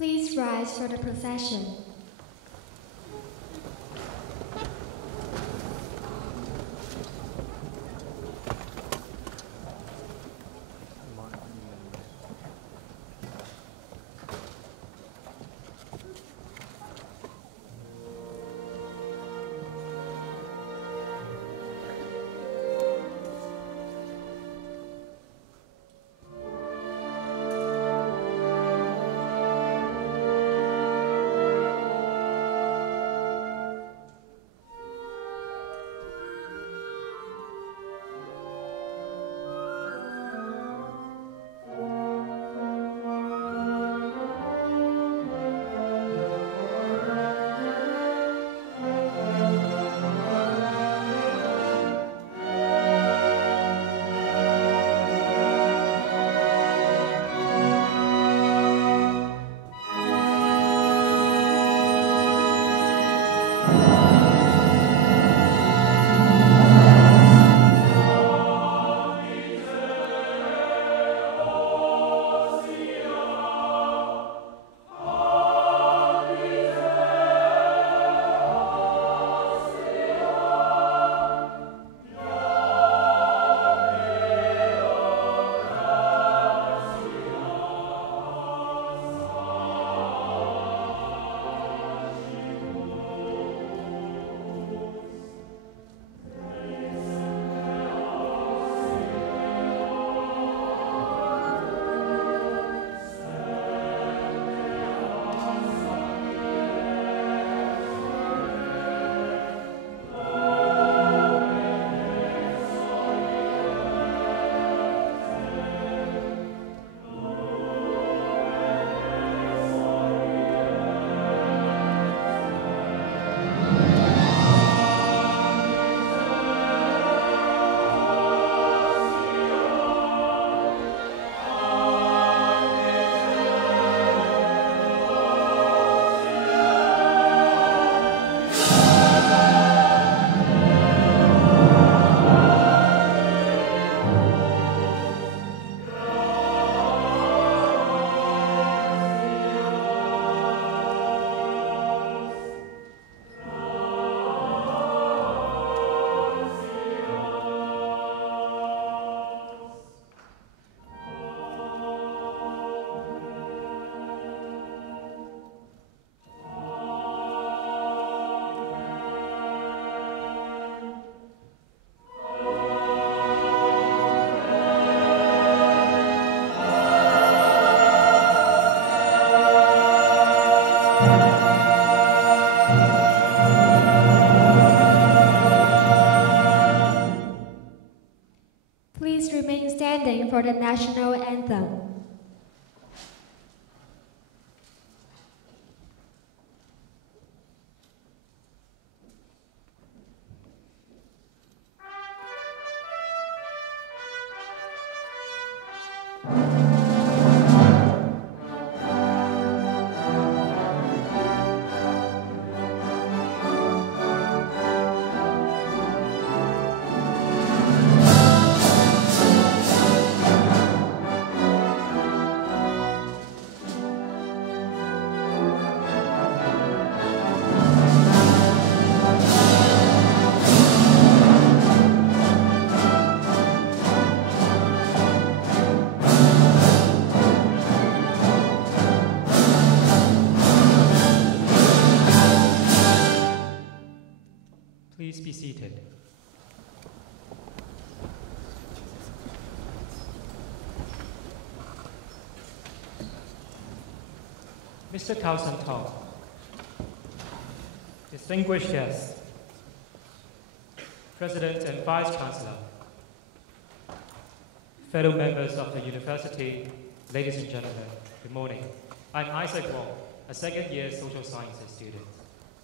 Please rise for the procession. Please remain standing for the national anthem. Please be seated. Mr. Pan-Tung, distinguished guests, President and Vice Chancellor, fellow members of the university, ladies and gentlemen, good morning. I'm Isaac Wong, a second-year social sciences student.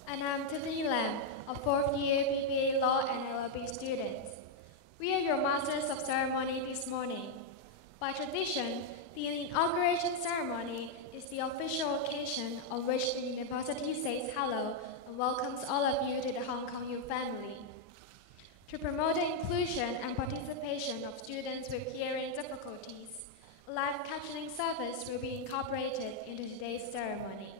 And I'm Tiffany Lam, a fourth-year BBA Law and LLB student. We are your Masters of Ceremony this morning. By tradition, the inauguration ceremony is the official occasion on which the university says hello and welcomes all of you to the Hong Kong U family. To promote the inclusion and participation of students with hearing difficulties, A live captioning service will be incorporated into today's ceremony.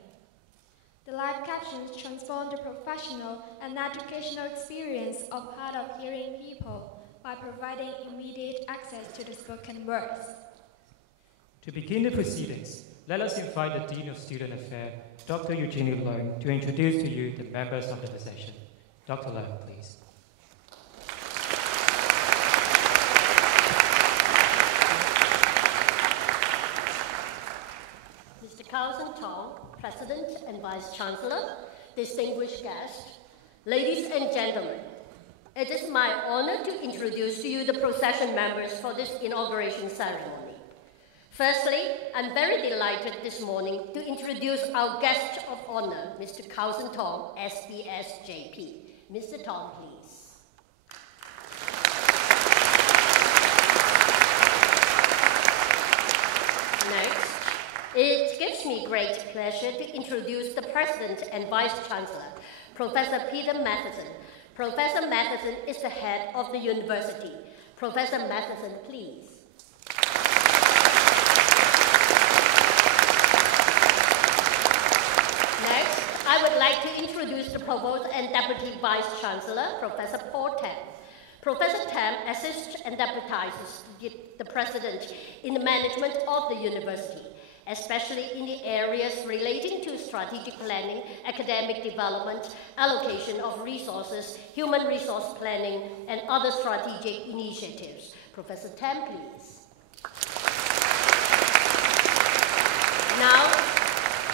The live captions transform the professional and educational experience of hard of hearing people by providing immediate access to the spoken words. To begin the proceedings, let us invite the Dean of Student Affairs, Dr. Eugenie Leung, to introduce to you the members of the procession. Dr. Leung, please. Mr. Pan燊昌, President and Vice-Chancellor, distinguished guests, ladies and gentlemen, it is my honor to introduce to you the procession members for this inauguration ceremony. Firstly, I'm very delighted this morning to introduce our guest of honor, Mr. Pan燊昌, SBS JP. Mr. Tong, please. Next, it gives me great pleasure to introduce the President and Vice-Chancellor, Professor Peter Matheson. Professor Matheson is the head of the university. Professor Matheson, please. Next, I would like to introduce the Provost and Deputy Vice-Chancellor, Professor Paul Tam. Professor Tam assists and deputizes the President in the management of the university, especially in the areas relating to strategic planning, academic development, allocation of resources, human resource planning, and other strategic initiatives. Professor Tam, please. Now,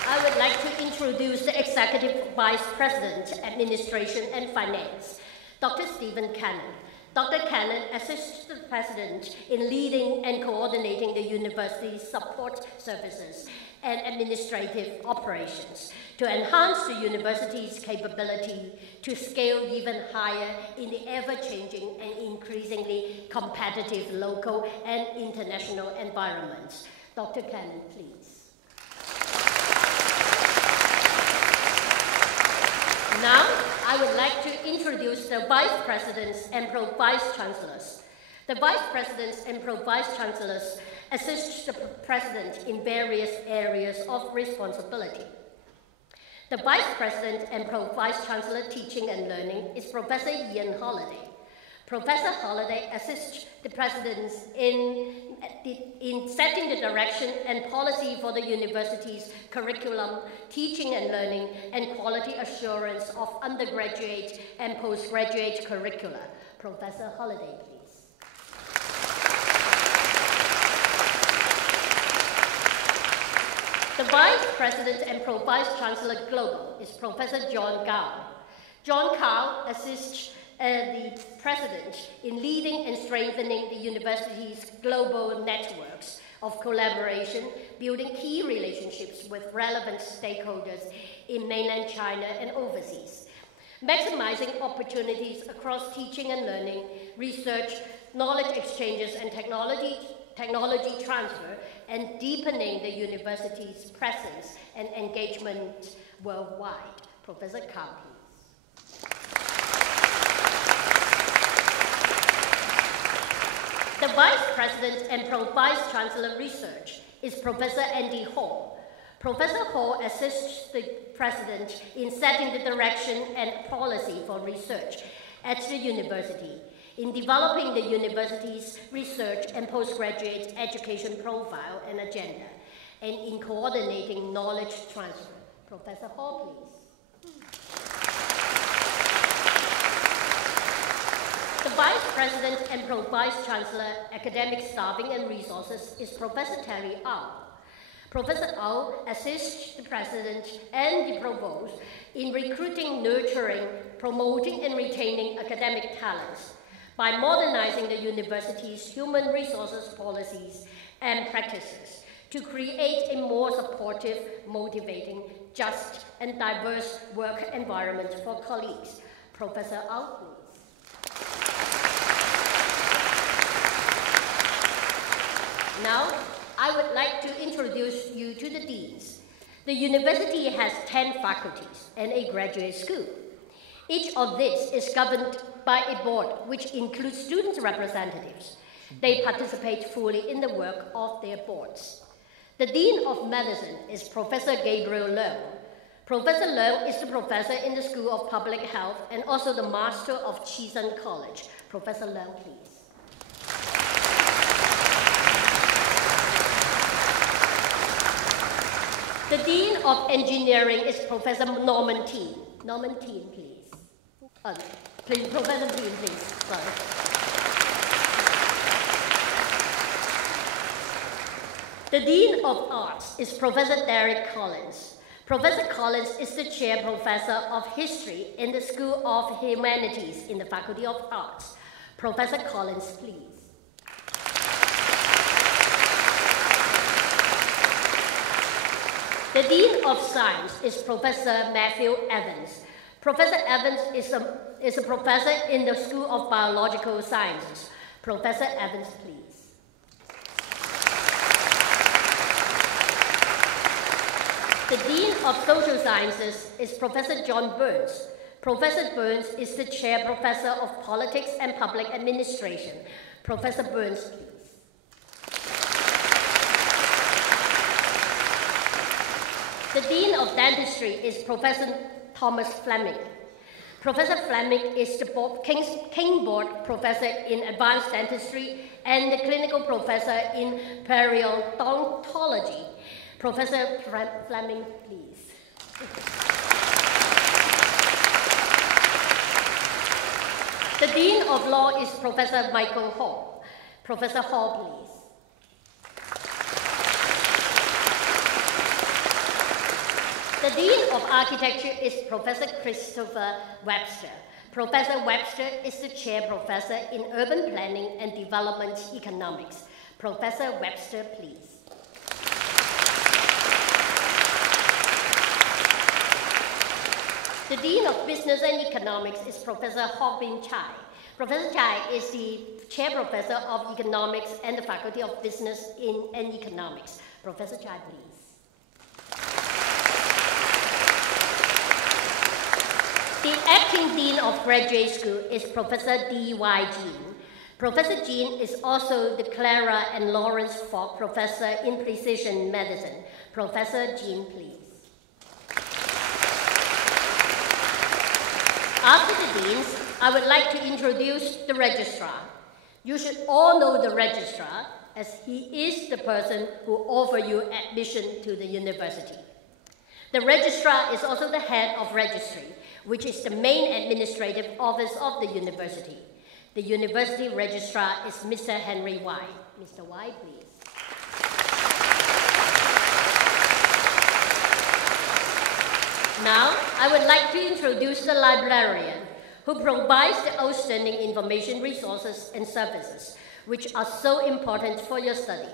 I would like to introduce the Executive Vice President, Administration and Finance, Dr. Stephen Cannon. Dr. Cannon assists the President in leading and coordinating the university's support services and administrative operations to enhance the university's capability to scale even higher in the ever-changing and increasingly competitive local and international environments. Dr. Cannon, please. Now, I would like to introduce the Vice Presidents and Pro-Vice Chancellors. The Vice Presidents and Pro-Vice Chancellors assist the President in various areas of responsibility. The Vice President and Pro-Vice Chancellor Teaching and Learning is Professor Ian Holliday. Professor Holliday assists the Presidents in setting the direction and policy for the university's curriculum, teaching and learning, and quality assurance of undergraduate and postgraduate curricula. Professor Holliday, please. The Vice President and Pro-Vice Chancellor Global is Professor John Gao. John Gao assists the President in leading and strengthening the university's global networks of collaboration, building key relationships with relevant stakeholders in mainland China and overseas, maximizing opportunities across teaching and learning, research, knowledge exchanges, and technology transfer, and deepening the university's presence and engagement worldwide. Professor Cao, please. The Vice President and Pro-Vice Chancellor Research is Professor Andy Hall. Professor Hall assists the President in setting the direction and policy for research at the university, in developing the university's research and postgraduate education profile and agenda, and in coordinating knowledge transfer. Professor Hall, please. The Vice President and Pro-Vice Chancellor Academic Staffing and Resources is Professor Terry Au. Professor Au assists the President and the Provost in recruiting, nurturing, promoting, and retaining academic talents by modernizing the university's human resources policies and practices to create a more supportive, motivating, just, and diverse work environment for colleagues. Professor Au, please. Now, I would like to introduce you to the deans. The university has 10 faculties and a graduate school. Each of these is governed by a board which includes students' representatives. They participate fully in the work of their boards. The Dean of Medicine is Professor Gabriel Leung. Professor Leung is the professor in the School of Public Health and also the Master of Chisan College. Professor Leung, please. The Dean of Engineering is Professor Norman Teen. Norman Teen, please. Please, Professor Teen, please. Sorry. The Dean of Arts is Professor Derek Collins. Professor Collins is the Chair Professor of History in the School of Humanities in the Faculty of Arts. Professor Collins, please. The Dean of Science is Professor Matthew Evans. Professor Evans is a professor in the School of Biological Sciences. Professor Evans, please. The Dean of Social Sciences is Professor John Burns. Professor Burns is the Chair Professor of Politics and Public Administration. Professor Burns, please. The Dean of Dentistry is Professor Thomas Fleming. Professor Fleming is the King Board Professor in Advanced Dentistry and the Clinical Professor in Periodontology. Professor Fleming, please. The Dean of Law is Professor Michael Hall. Professor Hall, please. The Dean of Architecture is Professor Christopher Webster. Professor Webster is the Chair Professor in Urban Planning and Development Economics. Professor Webster, please. The Dean of Business and Economics is Professor Ho Bin Chai. Professor Chai is the Chair Professor of Economics and the Faculty of Business and Economics. Professor Chai, please. The Acting Dean of Graduate School is Professor D.Y. Jean. Professor Jean is also the Clara and Lawrence Fogg Professor in Precision Medicine. Professor Jean, please. After the deans, I would like to introduce the registrar. You should all know the registrar, as he is the person who offers you admission to the university. The registrar is also the head of registry, which is the main administrative office of the university. The university registrar is Mr. Henry Y. Mr. Y, please. Now, I would like to introduce the librarian, who provides the outstanding information resources and services, which are so important for your study.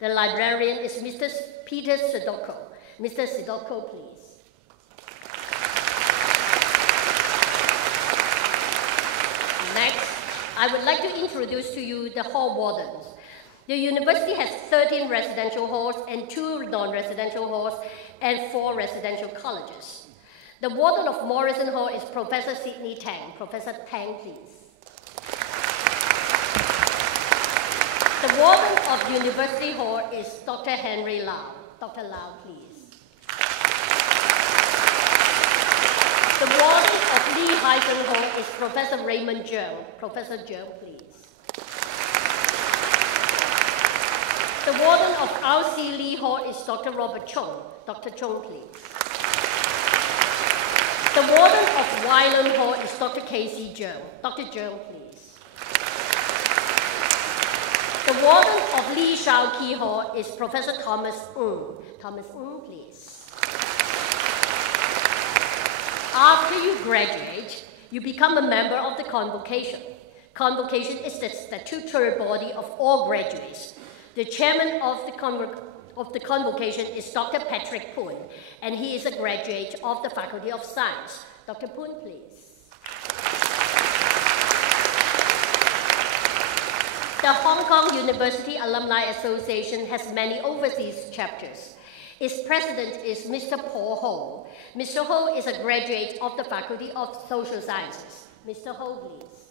The librarian is Mr. Peter Sidoko. Mr. Sidoko, please. Next, I would like to introduce to you the hall wardens. The university has 13 residential halls and 2 non-residential halls and 4 residential colleges. The warden of Morrison Hall is Professor Sidney Tang. Professor Tang, please. The warden of University Hall is Dr. Henry Lau. Dr. Lau, please. The warden of Lee Hyson Hall is Professor Raymond Zhang. Professor Zhang, please. The warden of R.C. Lee Hall is Dr. Robert Chung. Dr. Chung, please. The warden of Wyland Hall is Dr. Casey Zhang. Dr. Zhang, please. The warden of Lee Shao Ki Hall is Professor Thomas Ng. Thomas Ng, please. After you graduate, you become a member of the convocation. Convocation is the statutory body of all graduates. The chairman of the convocation is Dr. Patrick Poon, and he is a graduate of the Faculty of Science. Dr. Poon, please. The Hong Kong University Alumni Association has many overseas chapters. Its president is Mr. Paul Ho. Mr. Ho is a graduate of the Faculty of Social Sciences. Mr. Ho, please.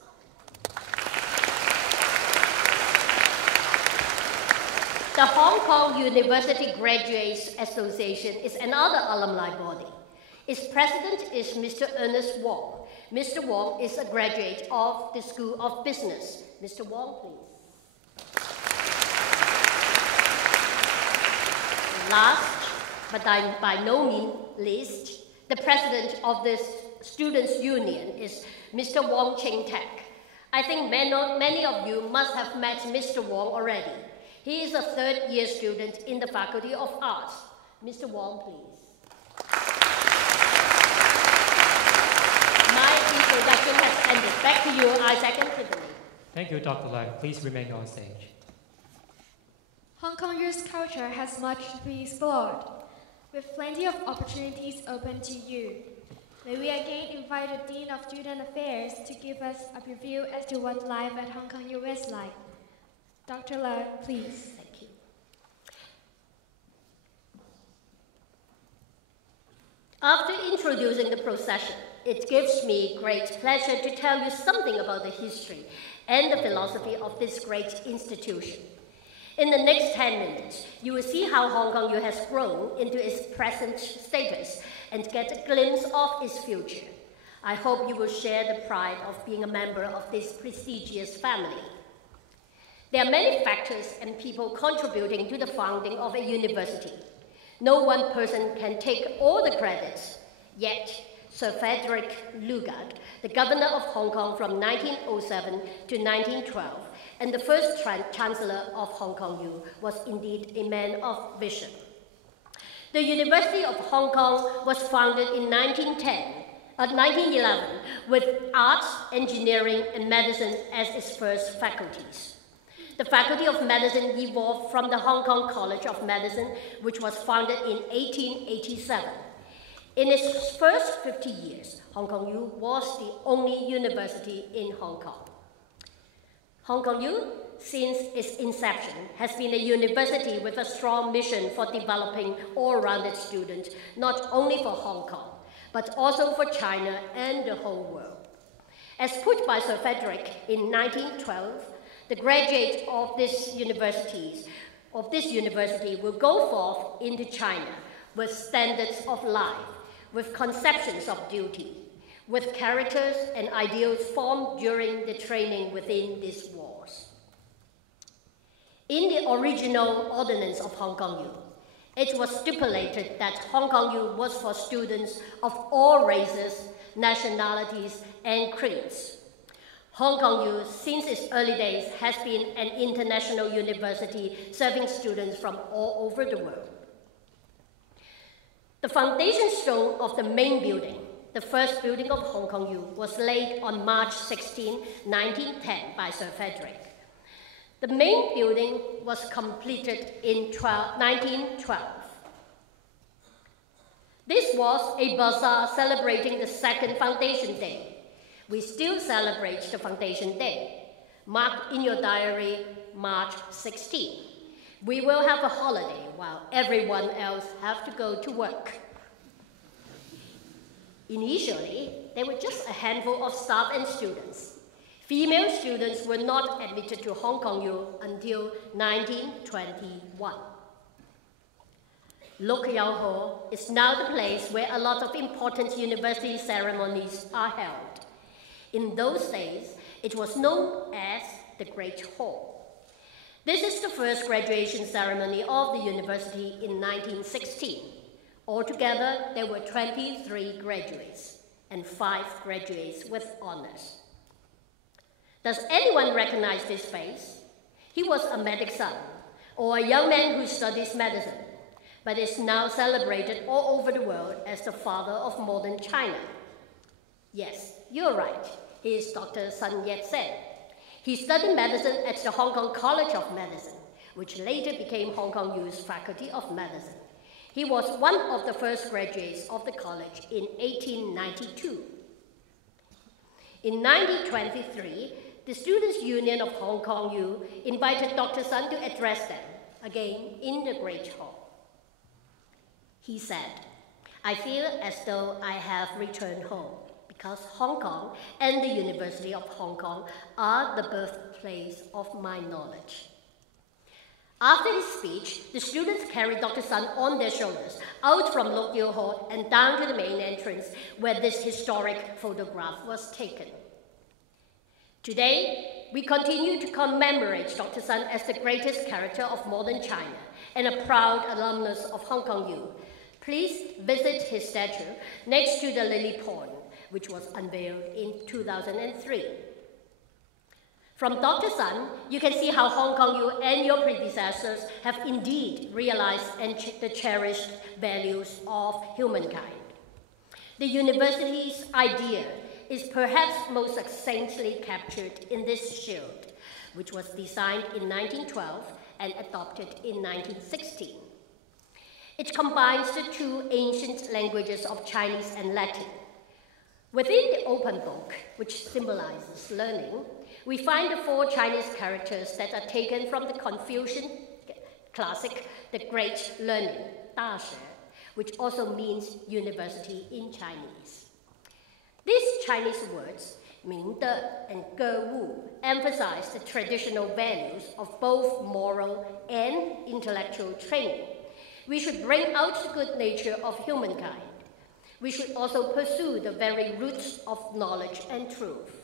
The Hong Kong University Graduates Association is another alumni body. Its president is Mr. Ernest Wong. Mr. Wong is a graduate of the School of Business. Mr. Wong, please. Last, but by no means least, the president of the Students' Union is Mr. Wong Ching Tak. I think many of you must have met Mr. Wong already. He is a third-year student in the Faculty of Arts. Mr. Wong, please. My introduction has ended. Back to you, Isaac and Tiffany. Thank you, Dr. Lai. Please remain on stage. Hong Kong youth culture has much to be explored, with plenty of opportunities open to you. May we again invite the Dean of Student Affairs to give us a review as to what life at Hong Kong U is like. Dr. Lai, please. Thank you. After introducing the procession, it gives me great pleasure to tell you something about the history and the philosophy of this great institution. In the next 10 minutes, you will see how Hong Kong U has grown into its present status and get a glimpse of its future. I hope you will share the pride of being a member of this prestigious family. There are many factors and people contributing to the founding of a university. No one person can take all the credits, yet Sir Frederick Lugard, the governor of Hong Kong from 1907 to 1912, and the first Chancellor of Hong Kong U, was indeed a man of vision. The University of Hong Kong was founded in 1911 with arts, engineering, and medicine as its first faculties. The Faculty of Medicine evolved from the Hong Kong College of Medicine, which was founded in 1887. In its first 50 years, Hong Kong U was the only university in Hong Kong. Hong Kong U, since its inception, has been a university with a strong mission for developing all-rounded students, not only for Hong Kong, but also for China and the whole world. As put by Sir Frederick in 1912, the graduates of this university will go forth into China with standards of life, with conceptions of duty, with characters and ideals formed during the training within these walls. In the original ordinance of Hong Kong U, it was stipulated that Hong Kong U was for students of all races, nationalities, and creeds. Hong Kong U, since its early days, has been an international university serving students from all over the world. The foundation stone of the main building, the first building of Hong Kong U, was laid on March 16, 1910 by Sir Frederick. The main building was completed in 1912. This was a bazaar celebrating the second foundation day. We still celebrate the foundation day. Mark in your diary, March 16. We will have a holiday while everyone else has to go to work. Initially, there were just a handful of staff and students. Female students were not admitted to Hong Kong U until 1921. Lok Yau Hall is now the place where a lot of important university ceremonies are held. In those days, it was known as the Great Hall. This is the first graduation ceremony of the university in 1916. Altogether, there were 23 graduates and 5 graduates with honors. Does anyone recognize this face? He was a medic son, or a young man who studies medicine, but is now celebrated all over the world as the father of modern China. Yes, you're right. He is Dr. Sun Yat-sen. He studied medicine at the Hong Kong College of Medicine, which later became Hong Kong U's Faculty of Medicine. He was one of the first graduates of the college in 1892. In 1923, the Students' Union of Hong Kong U invited Dr. Sun to address them, again in the Great Hall. He said, "I feel as though I have returned home, because Hong Kong and the University of Hong Kong are the birthplace of my knowledge. After his speech, the students carried Dr. Sun on their shoulders, out from Lok Yew Hall and down to the main entrance where this historic photograph was taken. Today, we continue to commemorate Dr. Sun as the greatest character of modern China and a proud alumnus of Hong Kong U. Please visit his statue next to the Lily Pond, which was unveiled in 2003. From Dr. Sun, you can see how Hong Kong U and your predecessors have indeed realized the cherished values of humankind. The university's idea is perhaps most succinctly captured in this shield, which was designed in 1912 and adopted in 1916. It combines the two ancient languages of Chinese and Latin. Within the open book, which symbolizes learning, we find the 4 Chinese characters that are taken from the Confucian classic, The Great Learning, 大学, which also means university in Chinese. These Chinese words, 明德 and 歌舞, emphasize the traditional values of both moral and intellectual training. We should bring out the good nature of humankind. We should also pursue the very roots of knowledge and truth.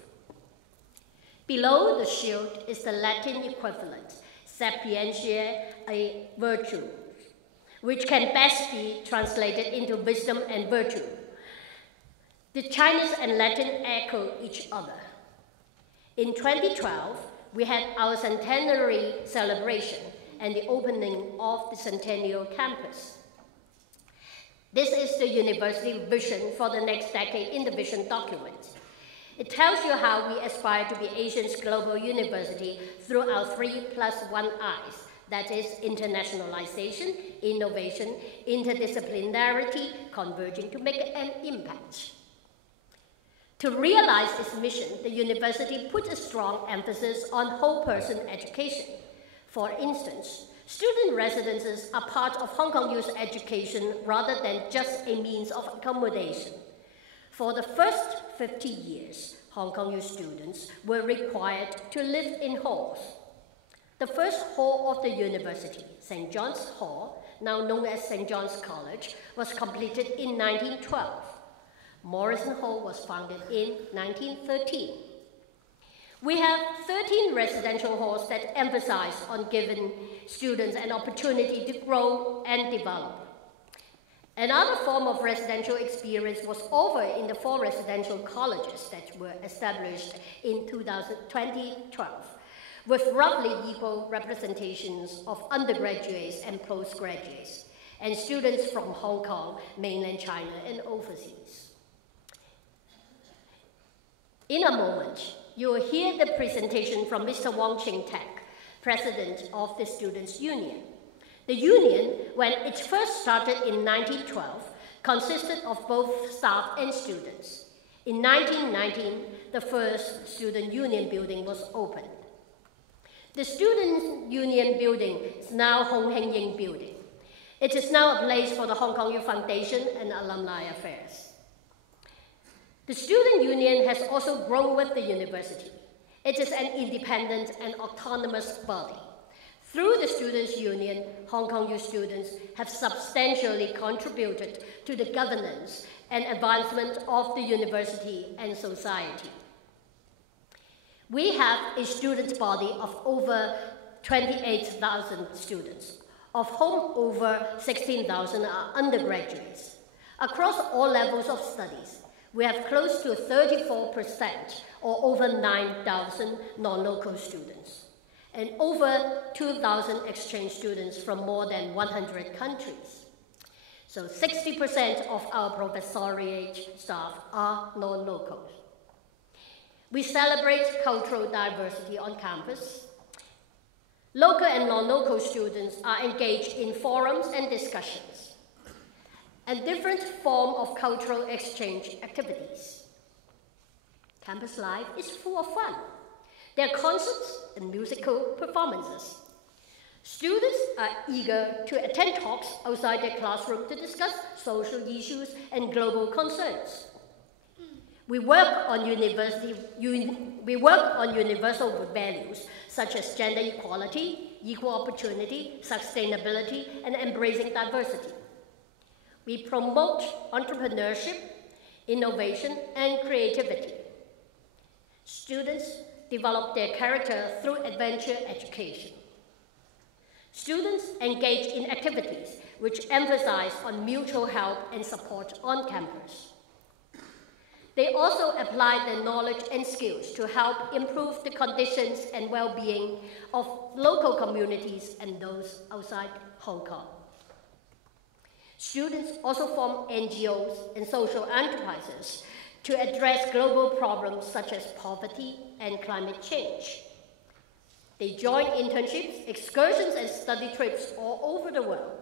Below the shield is the Latin equivalent, sapientiae, a virtue, which can best be translated into wisdom and virtue. The Chinese and Latin echo each other. In 2012, we had our centenary celebration and the opening of the Centennial Campus. This is the university vision for the next decade in the vision document. It tells you how we aspire to be Asia's global university through our 3+1 I's, that is, internationalization, innovation, interdisciplinarity, converging to make an impact. To realize its mission, the university put a strong emphasis on whole-person education. For instance, student residences are part of Hong Kong U's education rather than just a means of accommodation. For the first 50 years, Hong Kong U students were required to live in halls. The first hall of the university, St. John's Hall, now known as St. John's College, was completed in 1912. Morrison Hall was founded in 1913. We have 13 residential halls that emphasize on giving students an opportunity to grow and develop. Another form of residential experience was offered in the 4 residential colleges that were established in 2012, with roughly equal representations of undergraduates and postgraduates, and students from Hong Kong, mainland China, and overseas. In a moment, you will hear the presentation from Mr. Wong Ching Tak, President of the Students' Union. The union, when it first started in 1912, consisted of both staff and students. In 1919, the first student union building was opened. The student union building is now Hong Heng Ying Building. It is now a place for the Hong Kong U Foundation and Alumni Affairs. The student union has also grown with the university. It is an independent and autonomous body. Through the Students' Union, Hong Kong U students have substantially contributed to the governance and advancement of the university and society. We have a student body of over 28,000 students, of whom over 16,000 are undergraduates. Across all levels of studies, we have close to 34%, or over 9,000 non-local students, and over 2,000 exchange students from more than 100 countries. So 60% of our professoriate staff are non-locals. We celebrate cultural diversity on campus. Local and non-local students are engaged in forums and discussions, and different forms of cultural exchange activities. Campus life is full of fun. There are concerts and musical performances. Students are eager to attend talks outside their classroom to discuss social issues and global concerns. We work on universal values such as gender equality, equal opportunity, sustainability, and embracing diversity. We promote entrepreneurship, innovation, and creativity. Students develop their character through adventure education. Students engage in activities which emphasize on mutual help and support on campus. They also apply their knowledge and skills to help improve the conditions and well-being of local communities and those outside Hong Kong. Students also form NGOs and social enterprises to address global problems such as poverty and climate change. They join internships, excursions, and study trips all over the world.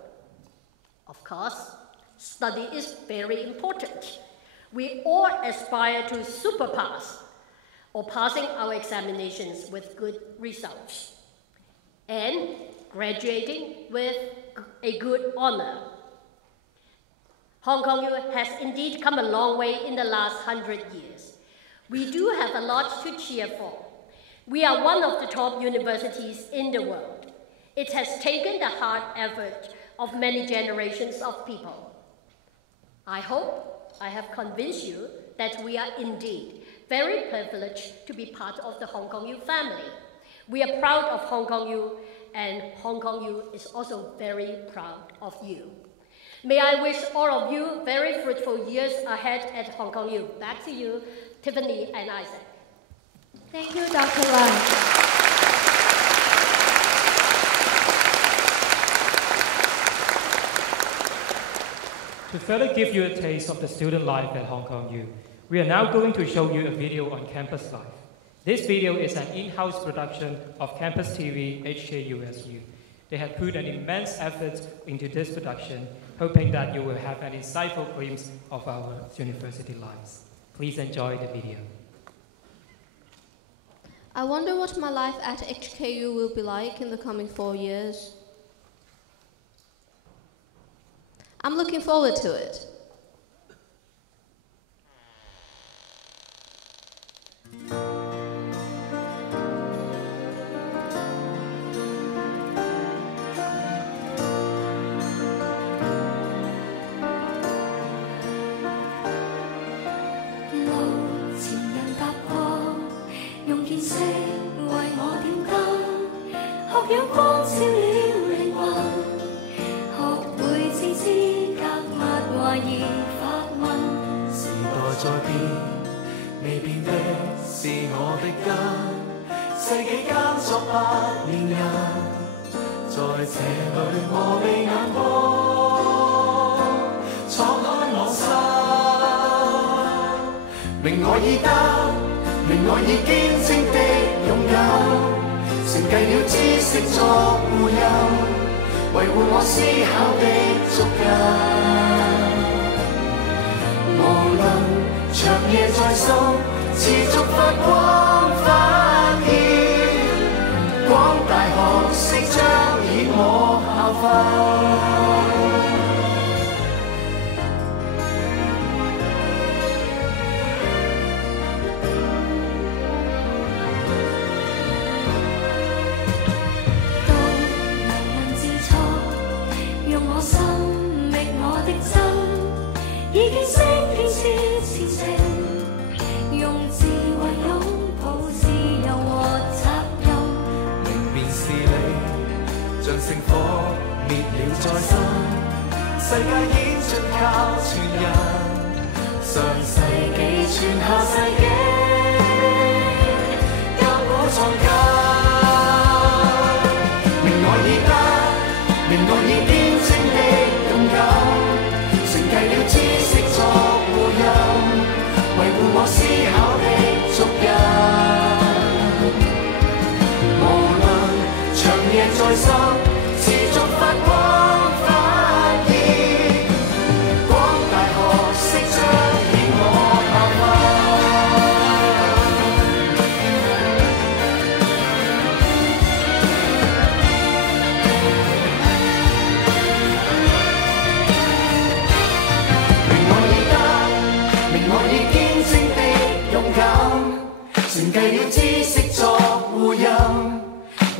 Of course, study is very important. We all aspire to superpass or passing our examinations with good results and graduating with a good honor. Hong Kong U has indeed come a long way in the last 100 years. We do have a lot to cheer for. We are one of the top universities in the world. It has taken the hard effort of many generations of people. I hope I have convinced you that we are indeed very privileged to be part of the Hong Kong U family. We are proud of Hong Kong U, and Hong Kong U is also very proud of you. May I wish all of you very fruitful years ahead at Hong Kong U. Back to you, Tiffany and Isaac. Thank you, Dr. Leung. To further give you a taste of the student life at Hong Kong U, we are now going to show you a video on campus life. This video is an in-house production of Campus TV HKUSU. They have put an immense effort into this production, hoping that you will have an insightful glimpse of our university lives. Please enjoy the video. I wonder what my life at HKU will be like in the coming 4 years. I'm looking forward to it.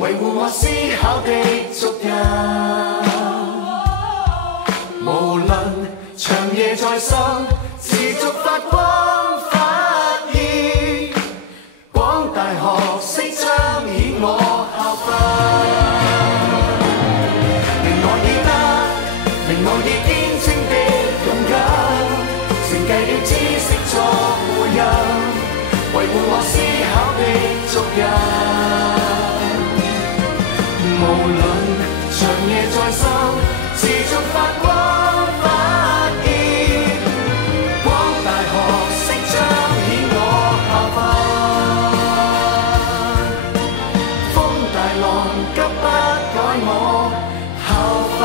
維護我思考的足印。無論長夜再深，持續發光發熱，廣大學識彰顯我效法。令我記得，令我以堅貞的勇敢，承繼了知識作護蔭，維護我思考的足印。無論長夜再深，持續發光發熱，廣大學識彰顯我效法。風大浪急不改我效法。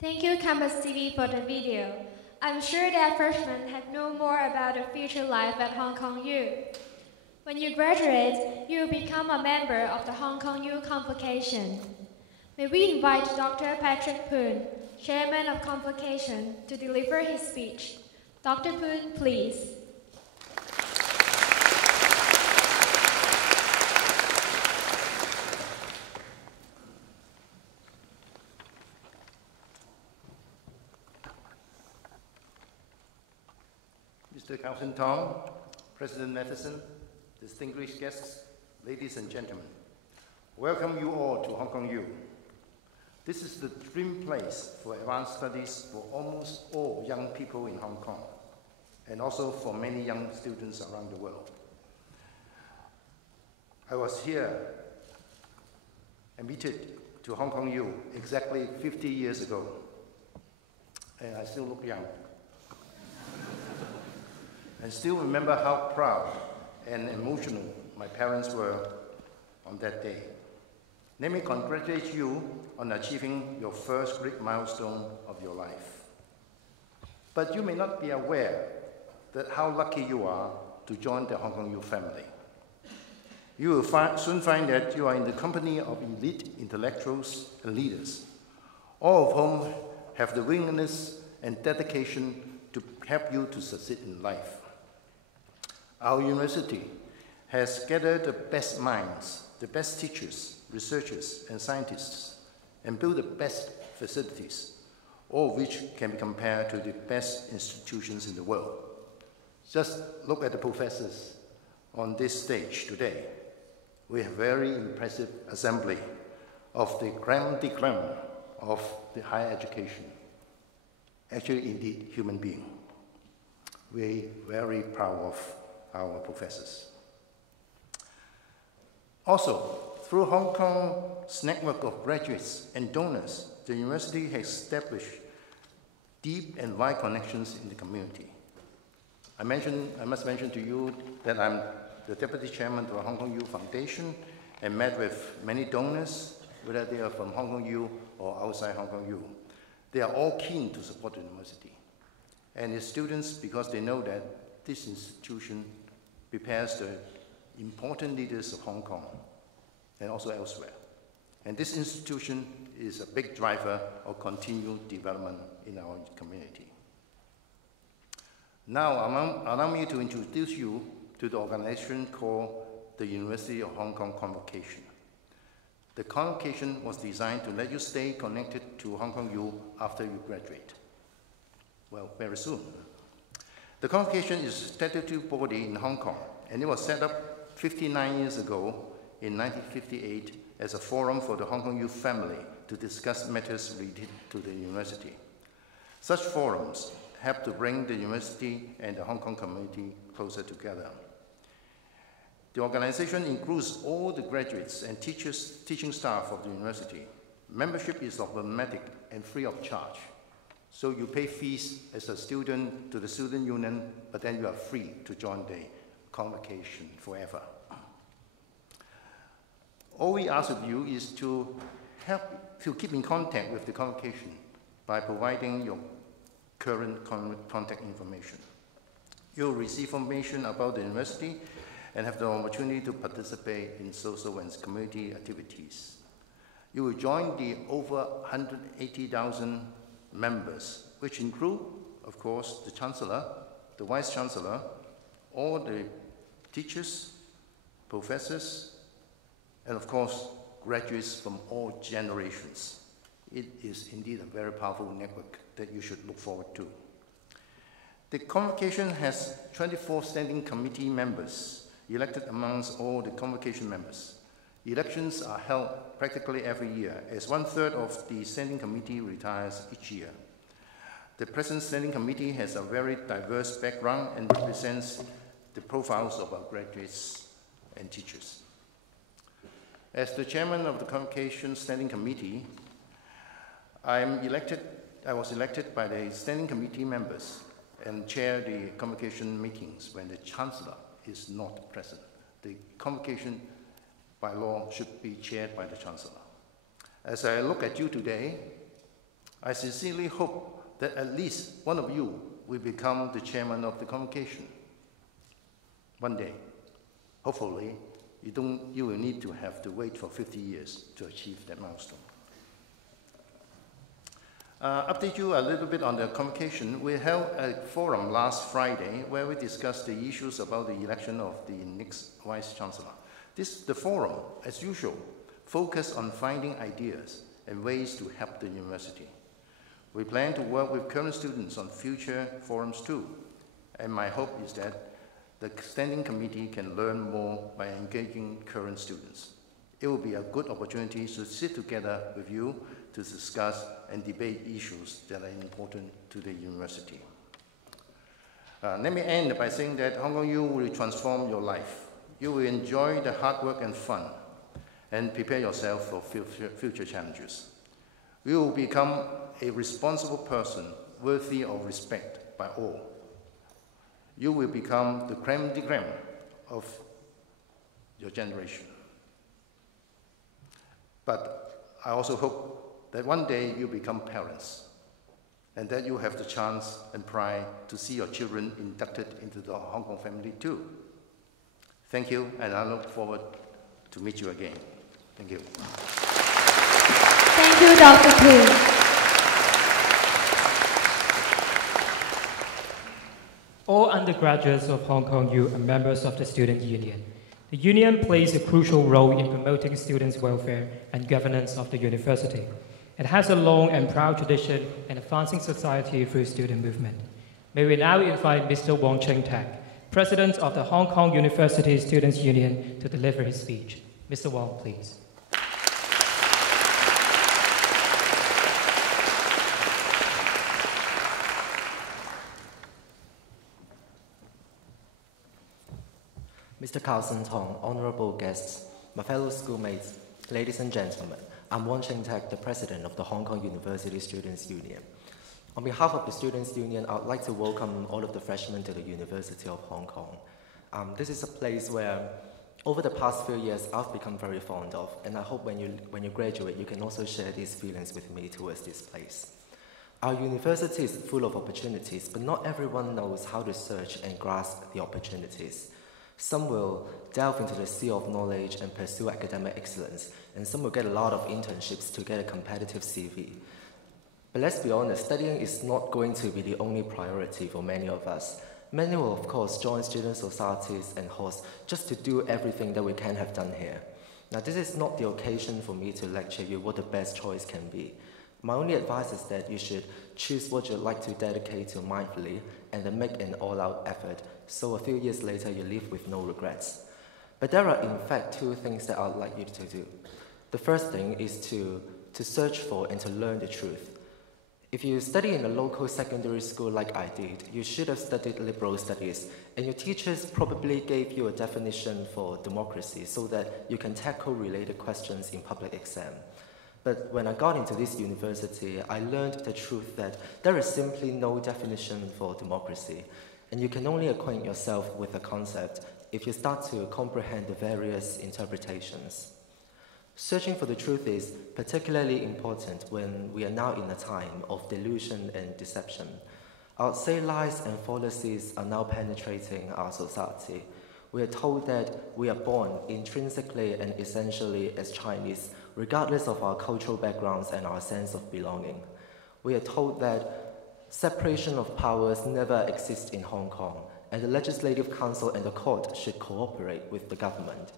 Thank you, Campus TV, for the video. I'm sure that freshmen have known more about the future life at Hong Kong U. When you graduate, you will become a member of the Hong Kong U Convocation. May we invite Dr. Patrick Poon, Chairman of Convocation, to deliver his speech. Dr. Poon, please. Mr. Carlton Tong, President Matheson, distinguished guests, ladies and gentlemen, welcome you all to Hong Kong U. This is the dream place for advanced studies for almost all young people in Hong Kong, and also for many young students around the world. I was here, admitted to Hong Kong U exactly 50 years ago, and I still look young. And still remember how proud and emotional my parents were on that day. Let me congratulate you on achieving your first great milestone of your life. But you may not be aware that how lucky you are to join the Hong Kong U family. You will soon find that you are in the company of elite intellectuals and leaders, all of whom have the willingness and dedication to help you to succeed in life. Our university has gathered the best minds, the best teachers, researchers, and scientists, and built the best facilities, all of which can be compared to the best institutions in the world. Just look at the professors on this stage today. We have a very impressive assembly of the crème de crème of the higher education. Actually, indeed, human being. We're very proud of our professors. Also, through Hong Kong's network of graduates and donors, the university has established deep and wide connections in the community. I must mention to you that I'm the Deputy Chairman of the Hong Kong U Foundation and met with many donors, whether they are from Hong Kong U or outside Hong Kong U. They are all keen to support the university. And the students, because they know that this institution prepares the important leaders of Hong Kong and also elsewhere. And this institution is a big driver of continued development in our community. Now, allow me to introduce you to the organization called the University of Hong Kong Convocation. The convocation was designed to let you stay connected to Hong Kong U after you graduate. Well, very soon. The convocation is a statutory body in Hong Kong, and it was set up 59 years ago in 1958 as a forum for the Hong Kong youth family to discuss matters related to the university. Such forums help to bring the university and the Hong Kong community closer together. The organization includes all the graduates and teaching staff of the university. Membership is automatic and free of charge. So you pay fees as a student to the student union, but then you are free to join the convocation forever. All we ask of you is to help to keep in contact with the convocation by providing your current contact information. You'll receive information about the university and have the opportunity to participate in social and community activities. you will join the over 180,000 members, which include, of course, the Chancellor, the Vice-Chancellor, all the teachers, professors, and of course, graduates from all generations. It is indeed a very powerful network that you should look forward to. The convocation has 24 standing committee members elected amongst all the convocation members. Elections are held practically every year, as 1/3 of the standing committee retires each year. The present standing committee has a very diverse background and represents the profiles of our graduates and teachers. As the chairman of the Convocation Standing Committee, I was elected by the standing committee members and chair the convocation meetings when the Chancellor is not present. The convocation by law should be chaired by the Chancellor. As I look at you today, I sincerely hope that at least one of you will become the chairman of the convocation one day. Hopefully, you will need to have to wait for 50 years to achieve that milestone. Update you a little bit on the convocation. We held a forum last Friday where we discussed the issues about the election of the next Vice-Chancellor. The forum, as usual, focused on finding ideas and ways to help the university. We plan to work with current students on future forums too, and my hope is that the Standing Committee can learn more by engaging current students. It will be a good opportunity to sit together with you to discuss and debate issues that are important to the university. Let me end by saying that Hong Kong U will transform your life. You will enjoy the hard work and fun, and prepare yourself for future challenges. You will become a responsible person worthy of respect by all. You will become the crème de crème of your generation. But I also hope that one day you become parents, and that you have the chance and pride to see your children inducted into the Hong Kong family too. Thank you, and I look forward to meet you again. Thank you. Thank you, Dr. Koo. All undergraduates of Hong Kong U are members of the Student Union. The union plays a crucial role in promoting students' welfare and governance of the university. It has a long and proud tradition in advancing society through student movement. May we now invite Mr. Wong Cheng Tak, President of the Hong Kong University Students' Union, to deliver his speech. Mr. Wong, please. Mr. Carlson Tong, honorable guests, my fellow schoolmates, ladies and gentlemen, I'm Wong Cheng Tak, the President of the Hong Kong University Students' Union. On behalf of the Students' Union, I would like to welcome all of the freshmen to the University of Hong Kong. This is a place where, over the past few years, I've become very fond of, and I hope when you graduate, you can also share these feelings with me towards this place. Our university is full of opportunities, but not everyone knows how to search and grasp the opportunities. Some will delve into the sea of knowledge and pursue academic excellence, and some will get a lot of internships to get a competitive CV. But let's be honest, studying is not going to be the only priority for many of us. Many will, of course, join student societies and halls just to do everything that we can have done here. Now, this is not the occasion for me to lecture you what the best choice can be. My only advice is that you should choose what you'd like to dedicate to mindfully and then make an all-out effort, so a few years later you leave with no regrets. But there are in fact two things that I'd like you to do. The first thing is to search for and to learn the truth. If you study in a local secondary school like I did, you should have studied liberal studies, and your teachers probably gave you a definition for democracy so that you can tackle related questions in public exam. But when I got into this university, I learned the truth that there is simply no definition for democracy, and you can only acquaint yourself with the concept if you start to comprehend the various interpretations. Searching for the truth is particularly important when we are now in a time of delusion and deception. I would say lies and fallacies are now penetrating our society. We are told that we are born intrinsically and essentially as Chinese, regardless of our cultural backgrounds and our sense of belonging. We are told that separation of powers never exists in Hong Kong, and the Legislative Council and the court should cooperate with the government.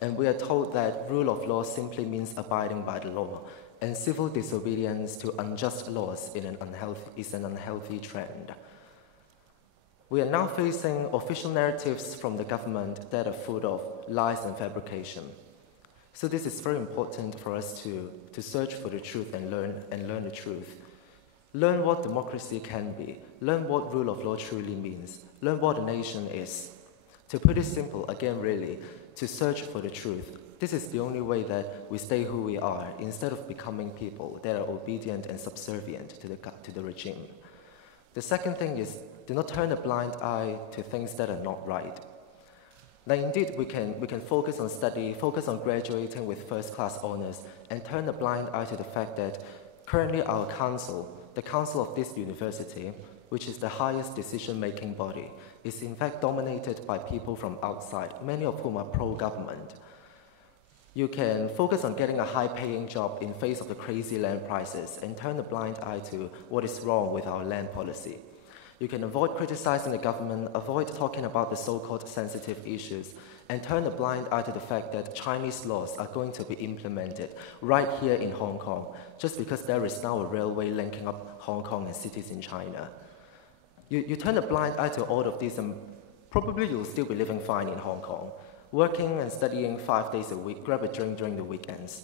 And we are told that rule of law simply means abiding by the law, and civil disobedience to unjust laws is an unhealthy trend. We are now facing official narratives from the government that are full of lies and fabrication. So this is very important for us to search for the truth and learn the truth. Learn what democracy can be. Learn what rule of law truly means. Learn what a nation is. To put it simple, again really, to search for the truth. This is the only way that we stay who we are, instead of becoming people that are obedient and subservient to the regime. The second thing is, do not turn a blind eye to things that are not right. Now indeed, we can focus on study, focus on graduating with first-class honors, and turn a blind eye to the fact that currently our council, the council of this university, which is the highest decision-making body, is in fact dominated by people from outside, many of whom are pro-government. You can focus on getting a high-paying job in face of the crazy land prices and turn a blind eye to what is wrong with our land policy. You can avoid criticizing the government, avoid talking about the so-called sensitive issues, and turn a blind eye to the fact that Chinese laws are going to be implemented right here in Hong Kong, just because there is now a railway linking up Hong Kong and cities in China. You turn a blind eye to all of this, and probably you'll still be living fine in Hong Kong, working and studying 5 days a week, grab a drink during the weekends.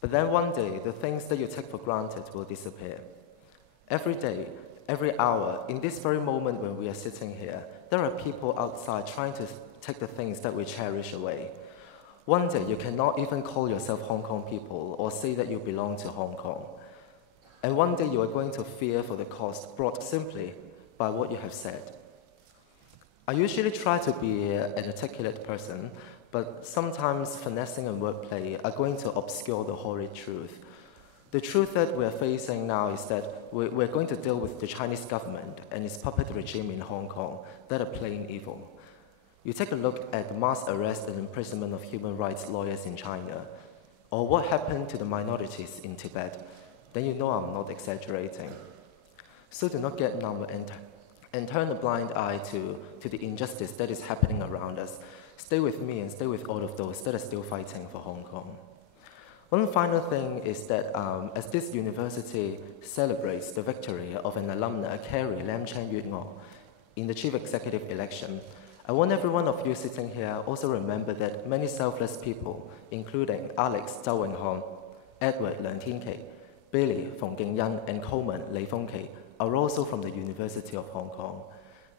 But then one day, the things that you take for granted will disappear. Every day, every hour, in this very moment when we are sitting here, there are people outside trying to take the things that we cherish away. One day, you cannot even call yourself Hong Kong people or say that you belong to Hong Kong. And one day, you are going to fear for the cost brought simply by what you have said. I usually try to be an articulate person, but sometimes finessing and wordplay are going to obscure the horrid truth. The truth that we're facing now is that we're going to deal with the Chinese government and its puppet regime in Hong Kong that are plain evil. You take a look at the mass arrest and imprisonment of human rights lawyers in China, or what happened to the minorities in Tibet, then you know I'm not exaggerating. So do not get numb and turn a blind eye to the injustice that is happening around us. Stay with me and stay with all of those that are still fighting for Hong Kong. One final thing is that as this university celebrates the victory of an alumna, Carrie Lam Chen Yut Ngo, in the chief executive election, I want every one of you sitting here also remember that many selfless people, including Alex Zhou Wenhong, Edward Leung Tin Kei, Billy Fong Ging Yan, and Coleman Lei Fong Kei, are also from the University of Hong Kong.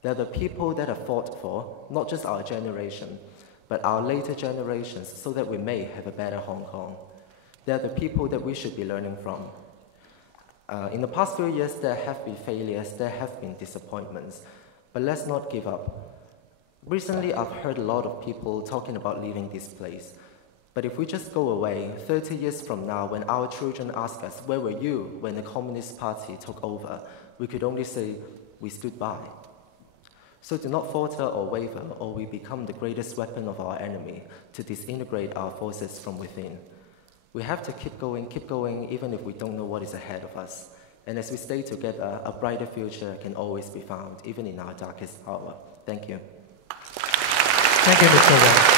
They're the people that have fought for not just our generation, but our later generations so that we may have a better Hong Kong. They're the people that we should be learning from. In the past few years, there have been failures, there have been disappointments, but let's not give up. Recently, I've heard a lot of people talking about leaving this place. But if we just go away, 30 years from now, when our children ask us, where were you when the Communist Party took over, we could only say, we stood by. So do not falter or waver, or we become the greatest weapon of our enemy to disintegrate our forces from within. We have to keep going, even if we don't know what is ahead of us. And as we stay together, a brighter future can always be found, even in our darkest hour. Thank you. Thank you, Mr. Wang.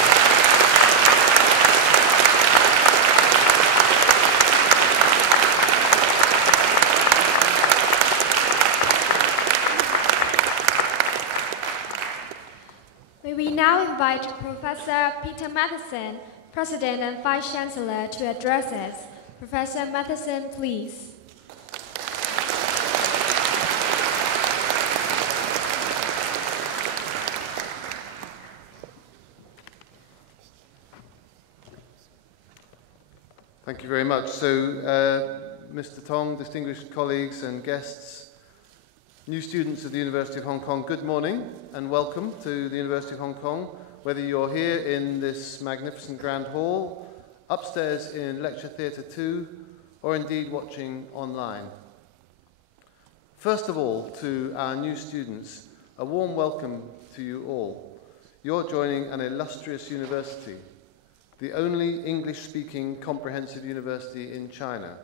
May we now invite Professor Peter Matheson, President and Vice-Chancellor, to address us. Professor Matheson, please. Thank you very much. So, Mr. Tong, distinguished colleagues and guests, new students of the University of Hong Kong, good morning and welcome to the University of Hong Kong, whether you're here in this magnificent grand hall, upstairs in Lecture Theatre 2, or indeed watching online. First of all, to our new students, a warm welcome to you all. You're joining an illustrious university, the only English-speaking comprehensive university in China,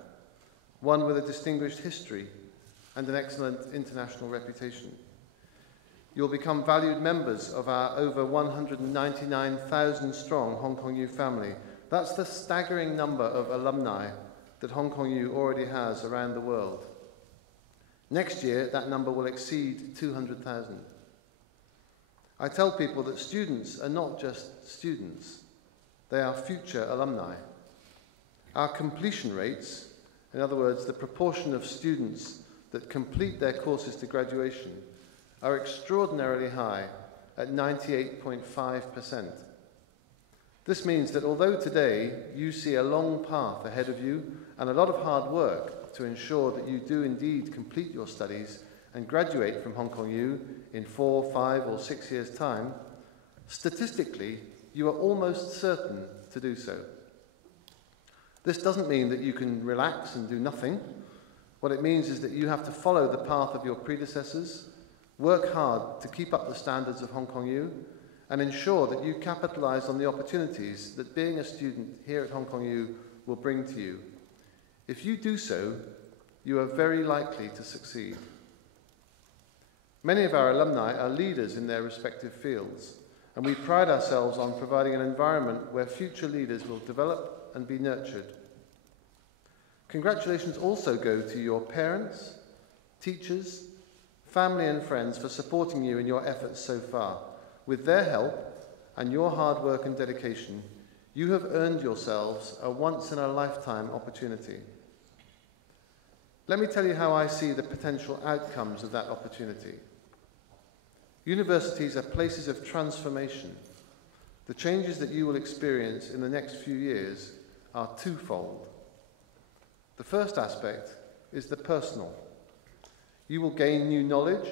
one with a distinguished history and an excellent international reputation. You'll become valued members of our over 199,000 strong Hong Kong U family. That's the staggering number of alumni that Hong Kong U already has around the world. Next year, that number will exceed 200,000. I tell people that students are not just students, they are future alumni. Our completion rates, in other words, the proportion of students that complete their courses to graduation, are extraordinarily high at 98.5%. This means that although today you see a long path ahead of you and a lot of hard work to ensure that you do indeed complete your studies and graduate from Hong Kong U in 4, 5 or 6 years' time, statistically you are almost certain to do so. This doesn't mean that you can relax and do nothing. What it means is that you have to follow the path of your predecessors, work hard to keep up the standards of Hong Kong U, and ensure that you capitalise on the opportunities that being a student here at Hong Kong U will bring to you. If you do so, you are very likely to succeed. Many of our alumni are leaders in their respective fields, and we pride ourselves on providing an environment where future leaders will develop and be nurtured. Congratulations also go to your parents, teachers, family and friends for supporting you in your efforts so far. With their help and your hard work and dedication, you have earned yourselves a once-in-a-lifetime opportunity. Let me tell you how I see the potential outcomes of that opportunity. Universities are places of transformation. The changes that you will experience in the next few years are twofold. The first aspect is the personal. You will gain new knowledge,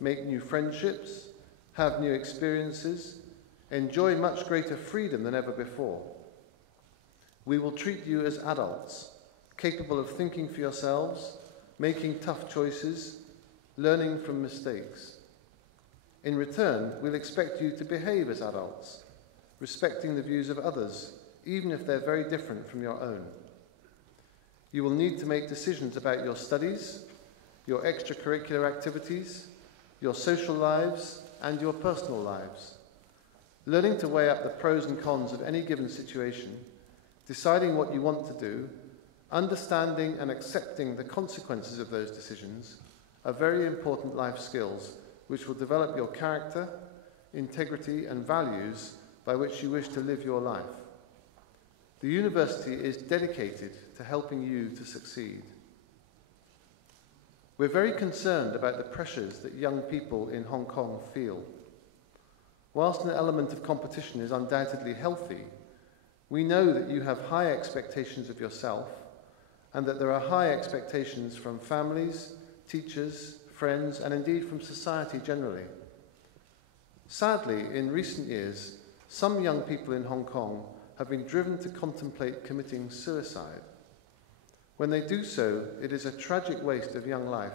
make new friendships, have new experiences, enjoy much greater freedom than ever before. We will treat you as adults, capable of thinking for yourselves, making tough choices, learning from mistakes. In return, we'll expect you to behave as adults, respecting the views of others, even if they're very different from your own. You will need to make decisions about your studies, your extracurricular activities, your social lives, and your personal lives. Learning to weigh up the pros and cons of any given situation, deciding what you want to do, understanding and accepting the consequences of those decisions are very important life skills which will develop your character, integrity, and values by which you wish to live your life. The university is dedicated to helping you to succeed. We're very concerned about the pressures that young people in Hong Kong feel. Whilst an element of competition is undoubtedly healthy, we know that you have high expectations of yourself and that there are high expectations from families, teachers, friends, and indeed from society generally. Sadly, in recent years, some young people in Hong Kong have been driven to contemplate committing suicide. When they do so, it is a tragic waste of young life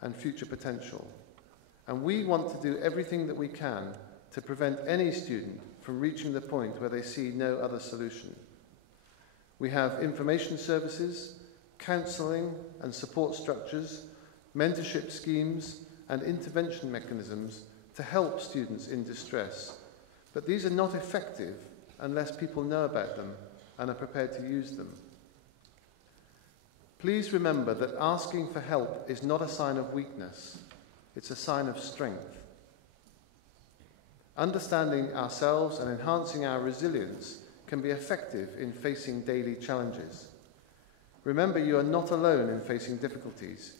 and future potential. And we want to do everything that we can to prevent any student from reaching the point where they see no other solution. We have information services, counselling and support structures, mentorship schemes, and intervention mechanisms to help students in distress. But these are not effective unless people know about them and are prepared to use them. Please remember that asking for help is not a sign of weakness, it's a sign of strength. Understanding ourselves and enhancing our resilience can be effective in facing daily challenges. Remember, you are not alone in facing difficulties.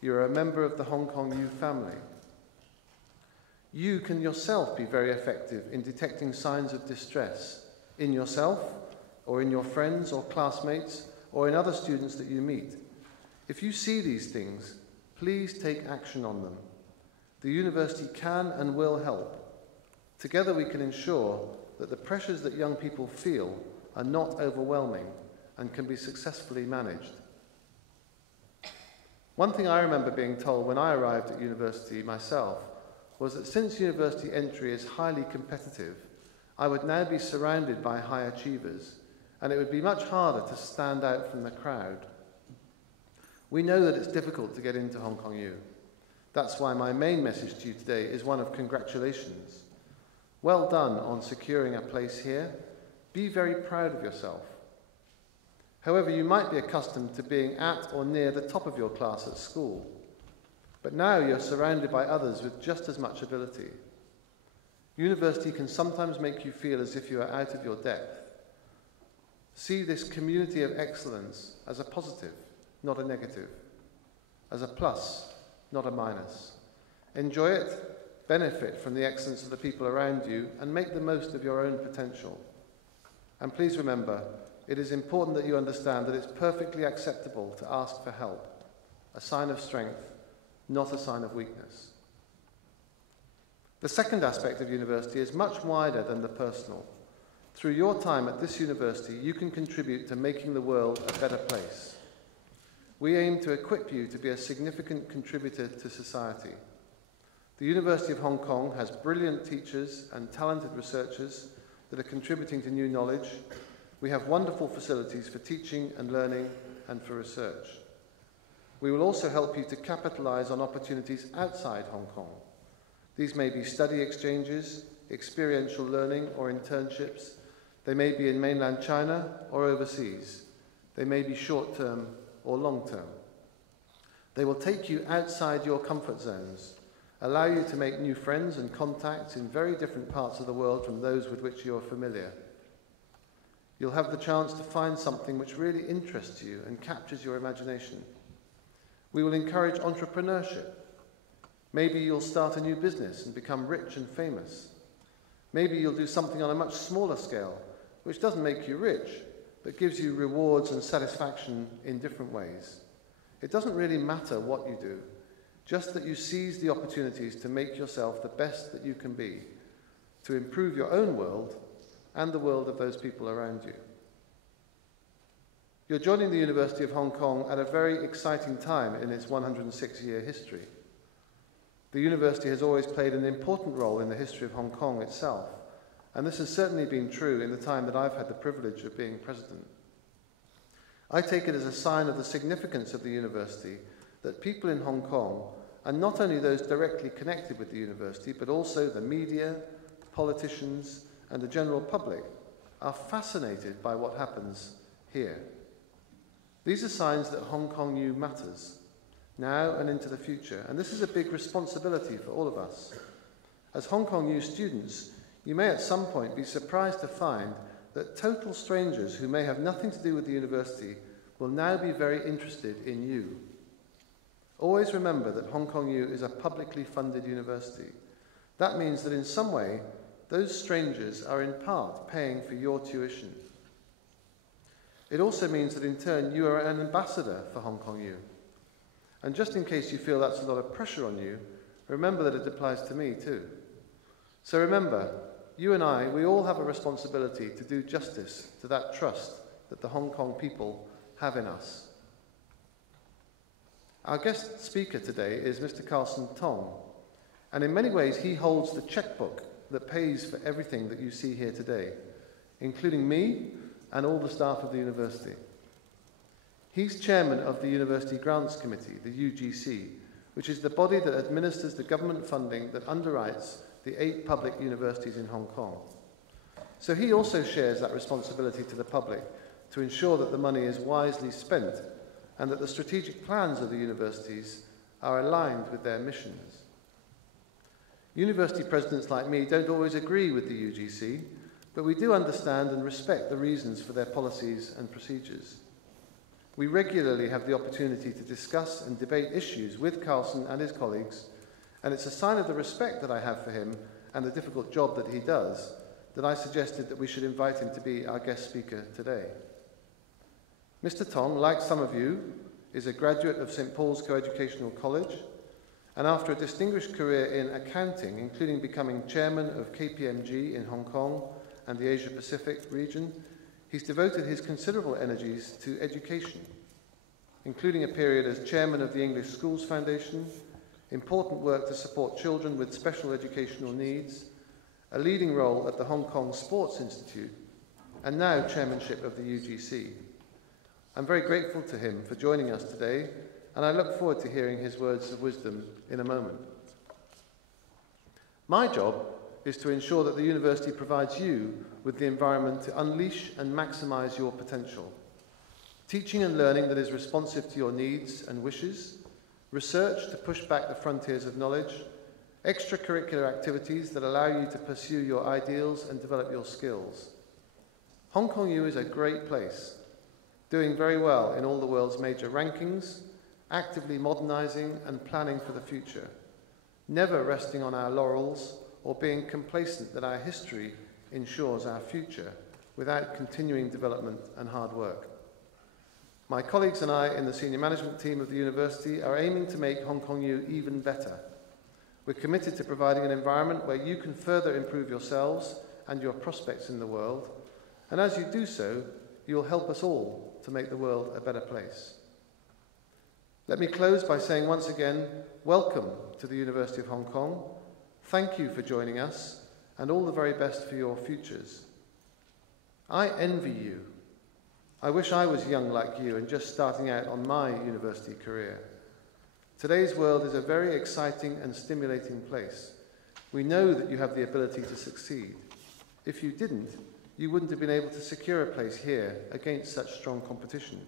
You are a member of the Hong Kong U family. You can yourself be very effective in detecting signs of distress in yourself, or in your friends or classmates, or in other students that you meet. If you see these things, please take action on them. The university can and will help. Together we can ensure that the pressures that young people feel are not overwhelming and can be successfully managed. One thing I remember being told when I arrived at university myself was that since university entry is highly competitive I would now be surrounded by high achievers, and it would be much harder to stand out from the crowd. We know that it's difficult to get into Hong Kong U. That's why my main message to you today is one of congratulations. Well done on securing a place here. Be very proud of yourself. However, you might be accustomed to being at or near the top of your class at school, but now you're surrounded by others with just as much ability. University can sometimes make you feel as if you are out of your depth. See this community of excellence as a positive, not a negative, as a plus, not a minus. Enjoy it, benefit from the excellence of the people around you, and make the most of your own potential. And please remember, it is important that you understand that it's perfectly acceptable to ask for help, a sign of strength, not a sign of weakness. The second aspect of university is much wider than the personal. Through your time at this university, you can contribute to making the world a better place. We aim to equip you to be a significant contributor to society. The University of Hong Kong has brilliant teachers and talented researchers that are contributing to new knowledge. We have wonderful facilities for teaching and learning and for research. We will also help you to capitalize on opportunities outside Hong Kong. These may be study exchanges, experiential learning or internships. They may be in mainland China or overseas. They may be short-term or long-term. They will take you outside your comfort zones, allow you to make new friends and contacts in very different parts of the world from those with which you are familiar. You'll have the chance to find something which really interests you and captures your imagination. We will encourage entrepreneurship. Maybe you'll start a new business and become rich and famous. Maybe you'll do something on a much smaller scale, which doesn't make you rich, but gives you rewards and satisfaction in different ways. It doesn't really matter what you do, just that you seize the opportunities to make yourself the best that you can be, to improve your own world and the world of those people around you. You're joining the University of Hong Kong at a very exciting time in its 106-year history. The university has always played an important role in the history of Hong Kong itself, and this has certainly been true in the time that I've had the privilege of being president. I take it as a sign of the significance of the university that people in Hong Kong, and not only those directly connected with the university, but also the media, politicians, and the general public, are fascinated by what happens here. These are signs that Hong Kong U matters, now and into the future, and this is a big responsibility for all of us. As Hong Kong U students, you may at some point be surprised to find that total strangers who may have nothing to do with the university will now be very interested in you. Always remember that Hong Kong U is a publicly funded university. That means that in some way, those strangers are in part paying for your tuition. It also means that in turn you are an ambassador for Hong Kong U. And just in case you feel that's a lot of pressure on you, remember that it applies to me too. So remember, you and I, we all have a responsibility to do justice to that trust that the Hong Kong people have in us. Our guest speaker today is Mr. Carlson Tong, and in many ways he holds the checkbook that pays for everything that you see here today, including me and all the staff of the university. He's chairman of the University Grants Committee, the UGC, which is the body that administers the government funding that underwrites the 8 public universities in Hong Kong. So he also shares that responsibility to the public to ensure that the money is wisely spent and that the strategic plans of the universities are aligned with their missions. University presidents like me don't always agree with the UGC, but we do understand and respect the reasons for their policies and procedures. We regularly have the opportunity to discuss and debate issues with Carlson and his colleagues, and it's a sign of the respect that I have for him and the difficult job that he does that I suggested that we should invite him to be our guest speaker today. Mr. Tong, like some of you, is a graduate of St. Paul's Coeducational College, and after a distinguished career in accounting, including becoming chairman of KPMG in Hong Kong and the Asia-Pacific region, he's devoted his considerable energies to education, including a period as chairman of the English Schools Foundation, important work to support children with special educational needs, a leading role at the Hong Kong Sports Institute, and now chairmanship of the UGC. I'm very grateful to him for joining us today, and I look forward to hearing his words of wisdom in a moment. My job is to ensure that the university provides you with the environment to unleash and maximise your potential. Teaching and learning that is responsive to your needs and wishes, research to push back the frontiers of knowledge, extracurricular activities that allow you to pursue your ideals and develop your skills. Hong Kong U is a great place, doing very well in all the world's major rankings, actively modernising and planning for the future, never resting on our laurels or being complacent that our history ensures our future without continuing development and hard work. My colleagues and I in the senior management team of the university are aiming to make Hong Kong U even better. We're committed to providing an environment where you can further improve yourselves and your prospects in the world, and as you do so, you'll help us all to make the world a better place. Let me close by saying once again, welcome to the University of Hong Kong. Thank you for joining us, and all the very best for your futures. I envy you. I wish I was young like you and just starting out on my university career. Today's world is a very exciting and stimulating place. We know that you have the ability to succeed. If you didn't, you wouldn't have been able to secure a place here against such strong competition.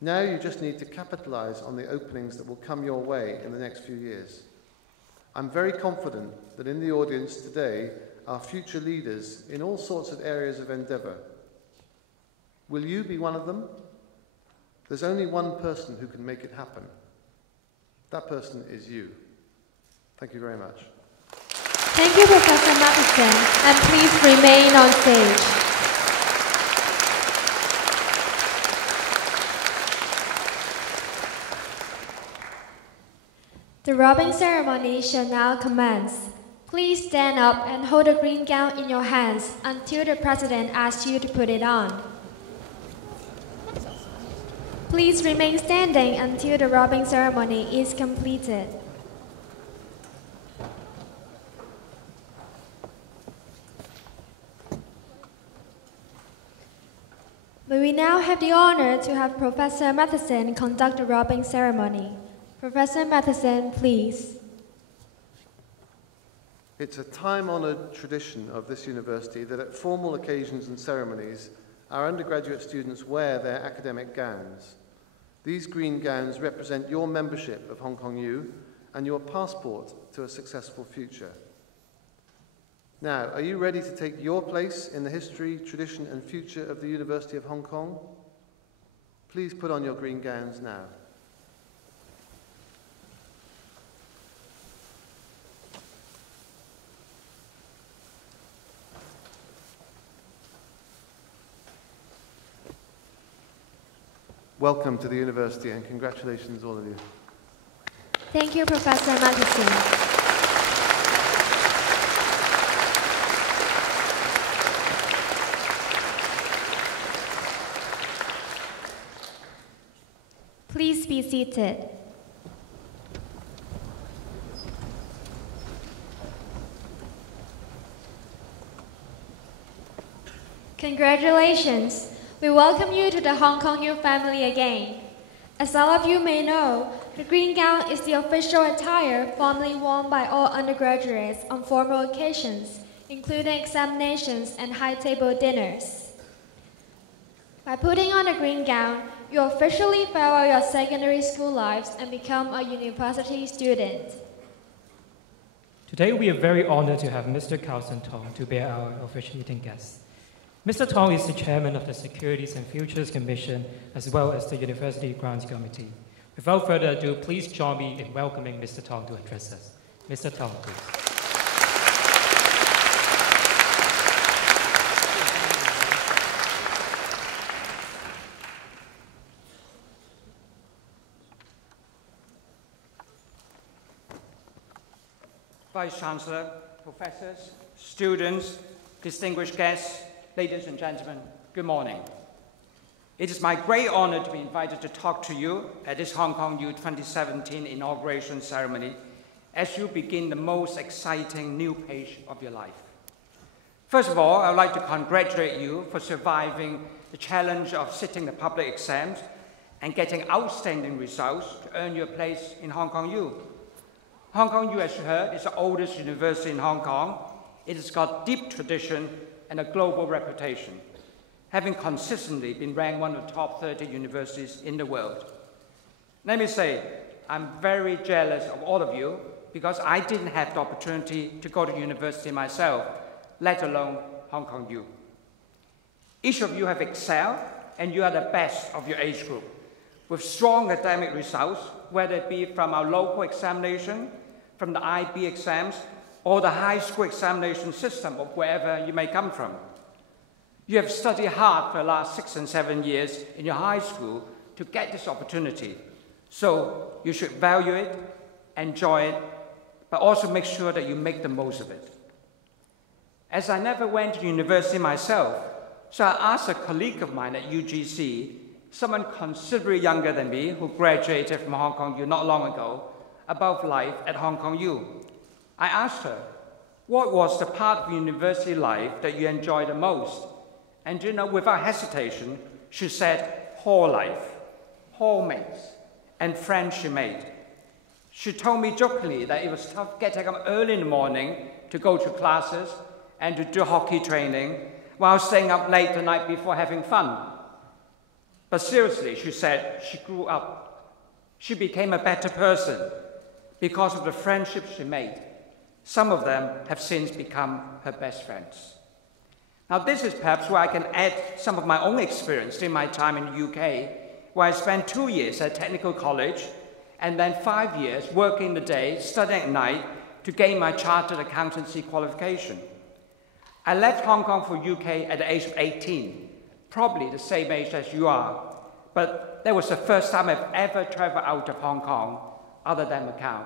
Now you just need to capitalise on the openings that will come your way in the next few years. I'm very confident that in the audience today are future leaders in all sorts of areas of endeavour. Will you be one of them? There's only one person who can make it happen. That person is you. Thank you very much. Thank you, Professor Matheson, and please remain on stage. The rubbing ceremony shall now commence. Please stand up and hold a green gown in your hands until the President asks you to put it on. Please remain standing until the rubbing ceremony is completed. May we now have the honor to have Professor Matheson conduct the rubbing ceremony. Professor Matheson, please. It's a time-honoured tradition of this university that at formal occasions and ceremonies, our undergraduate students wear their academic gowns. These green gowns represent your membership of Hong Kong U and your passport to a successful future. Now, are you ready to take your place in the history, tradition and future of the University of Hong Kong? Please put on your green gowns now. Welcome to the university and congratulations all of you. Thank you, Professor Matheson. Please be seated. Congratulations. We welcome you to the Hong Kong U family again. As all of you may know, the green gown is the official attire formerly worn by all undergraduates on formal occasions, including examinations and high-table dinners. By putting on the green gown, you officially farewell your secondary school lives and become a university student. Today we are very honored to have Mr. Carlson Tong to be our officiating guest. Mr. Tong is the chairman of the Securities and Futures Commission, as well as the University Grants Committee. Without further ado, please join me in welcoming Mr. Tong to address us. Mr. Tong, please. Vice Chancellor, professors, students, distinguished guests, ladies and gentlemen, good morning. It is my great honor to be invited to talk to you at this Hong Kong U 2017 inauguration ceremony as you begin the most exciting new page of your life. First of all, I would like to congratulate you for surviving the challenge of sitting the public exams and getting outstanding results to earn your place in Hong Kong U. Hong Kong U, as you heard, is the oldest university in Hong Kong. It has got deep tradition and a global reputation, having consistently been ranked one of the top 30 universities in the world. Let me say, I'm very jealous of all of you because I didn't have the opportunity to go to university myself, let alone Hong Kong U. Each of you have excelled, and you are the best of your age group, with strong academic results, whether it be from our local examination, from the IB exams, or the high school examination system of wherever you may come from. You have studied hard for the last 6 and 7 years in your high school to get this opportunity. So you should value it, enjoy it, but also make sure that you make the most of it. As I never went to university myself, so I asked a colleague of mine at UGC, someone considerably younger than me who graduated from Hong Kong U not long ago, about life at Hong Kong U. I asked her, what was the part of university life that you enjoyed the most? And you know, without hesitation, she said, hall life, hallmates, and friends she made. She told me jokingly that it was tough getting up early in the morning to go to classes and to do hockey training while staying up late the night before having fun. But seriously, she said, she grew up. She became a better person because of the friendships she made. Some of them have since become her best friends. Now, this is perhaps where I can add some of my own experience during my time in the UK, where I spent 2 years at technical college and then 5 years working the day, studying at night to gain my chartered accountancy qualification. I left Hong Kong for UK at the age of 18, probably the same age as you are, but that was the first time I've ever traveled out of Hong Kong other than Macau.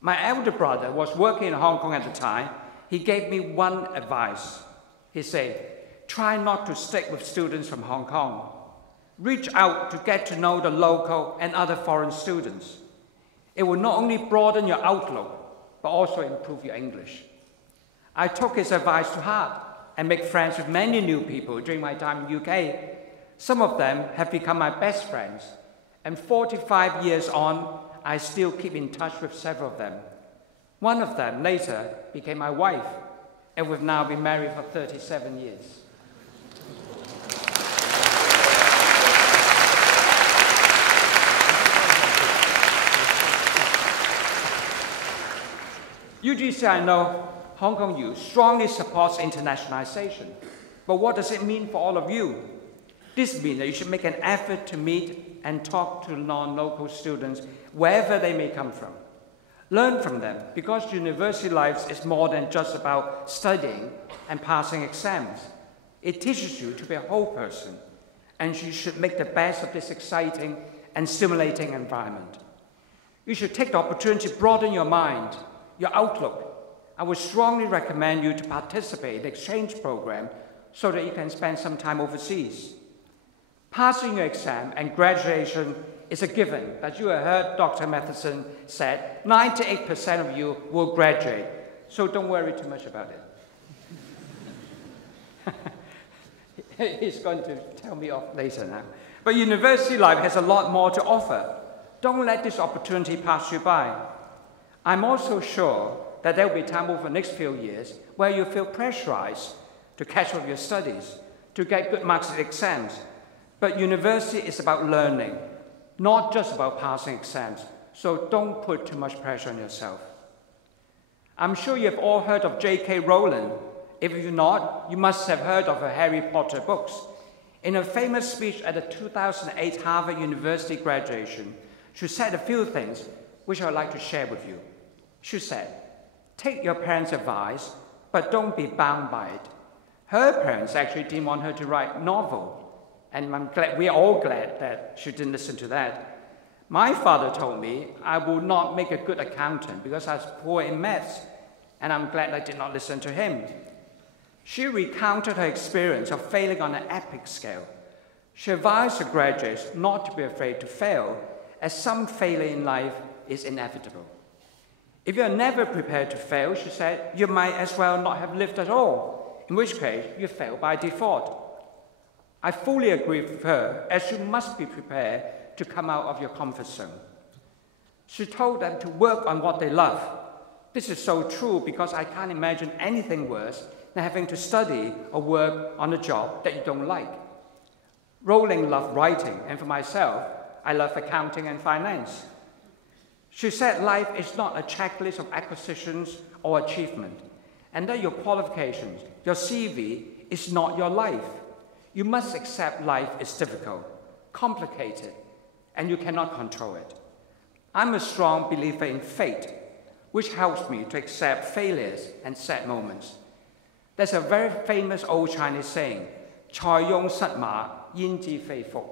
My elder brother was working in Hong Kong at the time. He gave me one advice. He said, try not to stick with students from Hong Kong. Reach out to get to know the local and other foreign students. It will not only broaden your outlook, but also improve your English. I took his advice to heart and made friends with many new people during my time in the UK. Some of them have become my best friends, and 45 years on, I still keep in touch with several of them. One of them later became my wife, and we've now been married for 37 years. UGC, I know Hong Kong U strongly supports internationalization, but what does it mean for all of you? This means that you should make an effort to meet and talk to non-local students wherever they may come from. Learn from them, because university life is more than just about studying and passing exams. It teaches you to be a whole person, and you should make the best of this exciting and stimulating environment. You should take the opportunity to broaden your mind, your outlook. I would strongly recommend you to participate in the exchange program so that you can spend some time overseas. Passing your exam and graduation is a given, but you have heard Dr. Matheson said 98% of you will graduate, so don't worry too much about it. He's going to tell me off later now. But university life has a lot more to offer. Don't let this opportunity pass you by. I'm also sure that there will be time over the next few years where you feel pressurized to catch up with your studies, to get good marks at exams. But university is about learning, not just about passing exams, so don't put too much pressure on yourself. I'm sure you've all heard of J.K. Rowling. If you've not, you must have heard of her Harry Potter books. In a famous speech at the 2008 Harvard University graduation, she said a few things which I would like to share with you. She said, take your parents' advice, but don't be bound by it. Her parents actually didn't want her to write a novel, and I'm glad, we're all glad that she didn't listen to that. My father told me I would not make a good accountant because I was poor in maths, and I'm glad I did not listen to him. She recounted her experience of failing on an epic scale. She advised her graduates not to be afraid to fail, as some failure in life is inevitable. If you're never prepared to fail, she said, you might as well not have lived at all, in which case you fail by default. I fully agree with her, as you must be prepared to come out of your comfort zone. She told them to work on what they love. This is so true because I can't imagine anything worse than having to study or work on a job that you don't like. Rowling loved writing, and for myself, I love accounting and finance. She said life is not a checklist of acquisitions or achievement, and that your qualifications, your CV, is not your life. You must accept life is difficult, complicated, and you cannot control it. I'm a strong believer in fate, which helps me to accept failures and sad moments. There's a very famous old Chinese saying, 塞翁失馬，焉知非福,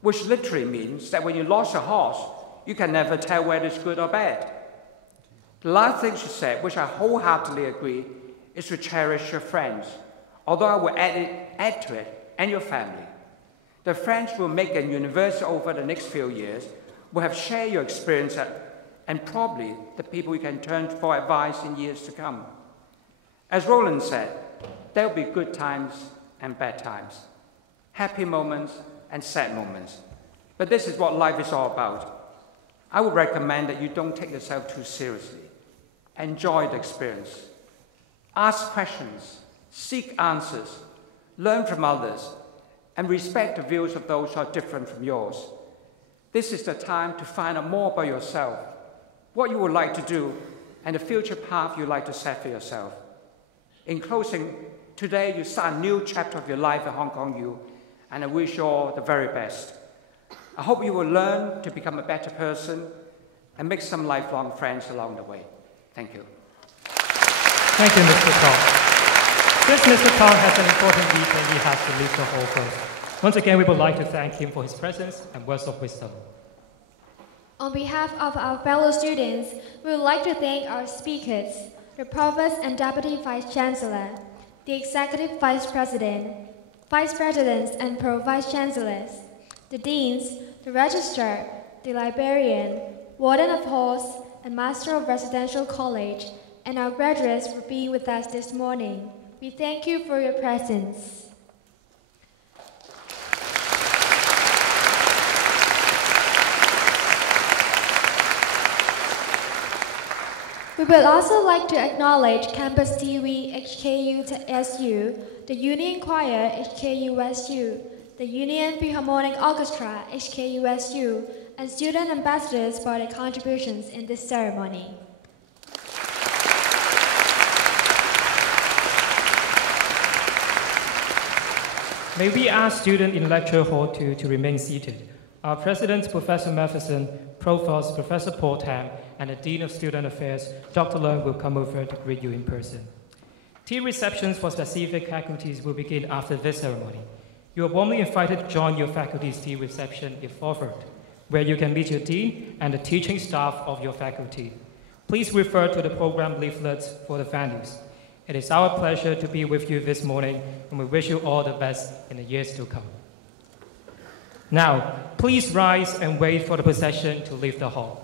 which literally means that when you lost a horse, you can never tell whether it's good or bad. The last thing she said, which I wholeheartedly agree, is to cherish your friends, although I will add to it, and your family. The friends who will make it in university over the next few years will have shared your experience and probably the people you can turn for advice in years to come. As Roland said, there will be good times and bad times, happy moments and sad moments. But this is what life is all about. I would recommend that you don't take yourself too seriously. Enjoy the experience. Ask questions, seek answers, learn from others, and respect the views of those who are different from yours. This is the time to find out more about yourself, what you would like to do, and the future path you'd like to set for yourself. In closing, today you start a new chapter of your life at Hong Kong U, and I wish you all the very best. I hope you will learn to become a better person and make some lifelong friends along the way. Thank you. Thank you, Mr. Tong. Since Mr. Tong has an important meeting, he has to leave the hall first. Once again, we would like to thank him for his presence and words of wisdom. On behalf of our fellow students, we would like to thank our speakers, the Provost and Deputy Vice-Chancellor, the Executive Vice-President, Vice-Presidents and Pro-Vice-Chancellors, the Deans, the Registrar, the Librarian, Warden of Halls, and Master of Residential College, and our graduates for being with us this morning. We thank you for your presence. We would also like to acknowledge Campus TV HKUSU, the Union Choir HKUSU, the Union Philharmonic Orchestra HKUSU, and student ambassadors for their contributions in this ceremony. May we ask students in Lecture Hall 2 to remain seated. Our President, Professor Matheson, Provost, Professor Paul Tam, and the Dean of Student Affairs, Dr. Leung, will come over to greet you in person. Tea receptions for specific faculties will begin after this ceremony. You are warmly invited to join your faculty's tea reception if offered, where you can meet your dean and the teaching staff of your faculty. Please refer to the program leaflets for the venues. It is our pleasure to be with you this morning, and we wish you all the best in the years to come. Now, please rise and wait for the procession to leave the hall.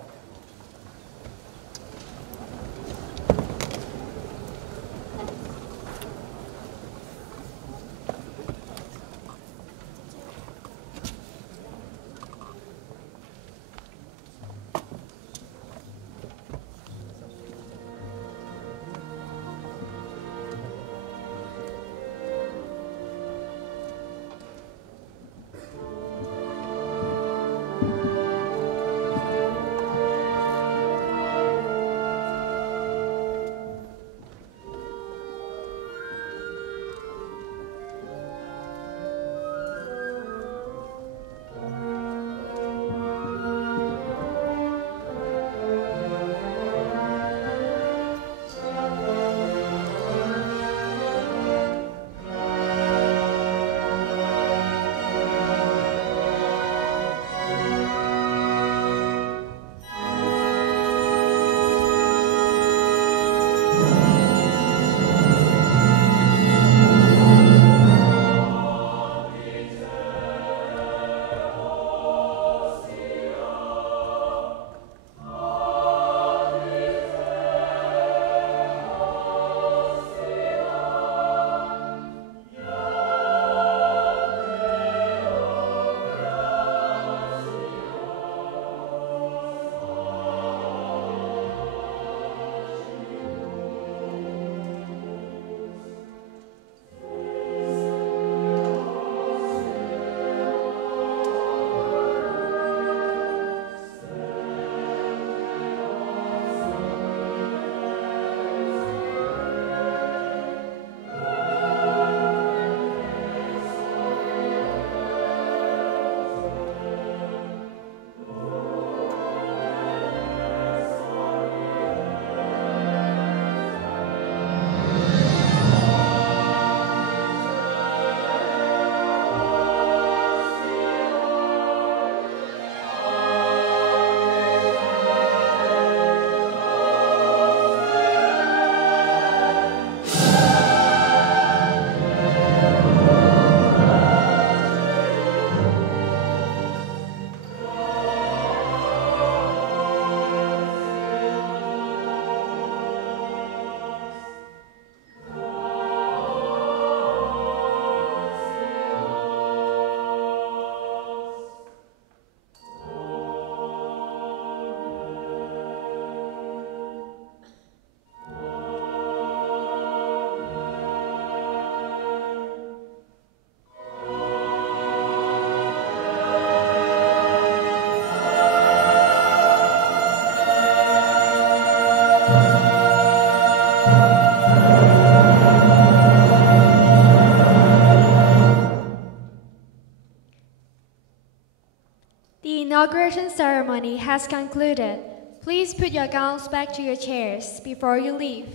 inauguration ceremony has concluded. Please put your gowns back to your chairs before you leave.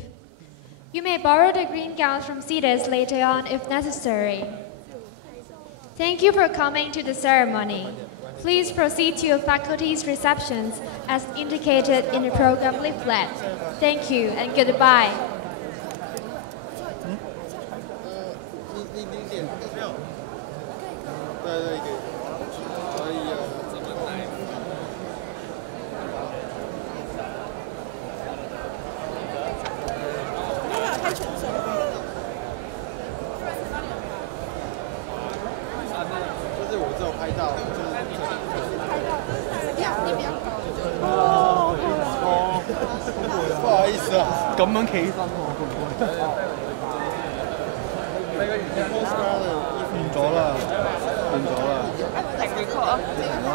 You may borrow the green gowns from seaters later on if necessary. Thank you for coming to the ceremony. Please proceed to your faculty's receptions as indicated in the program leaflet. Thank you and goodbye. 不好意思啊，咁樣企身喎，會唔會？你個原先 postcard 變咗啦，變咗啦。停唔停啊？停啊！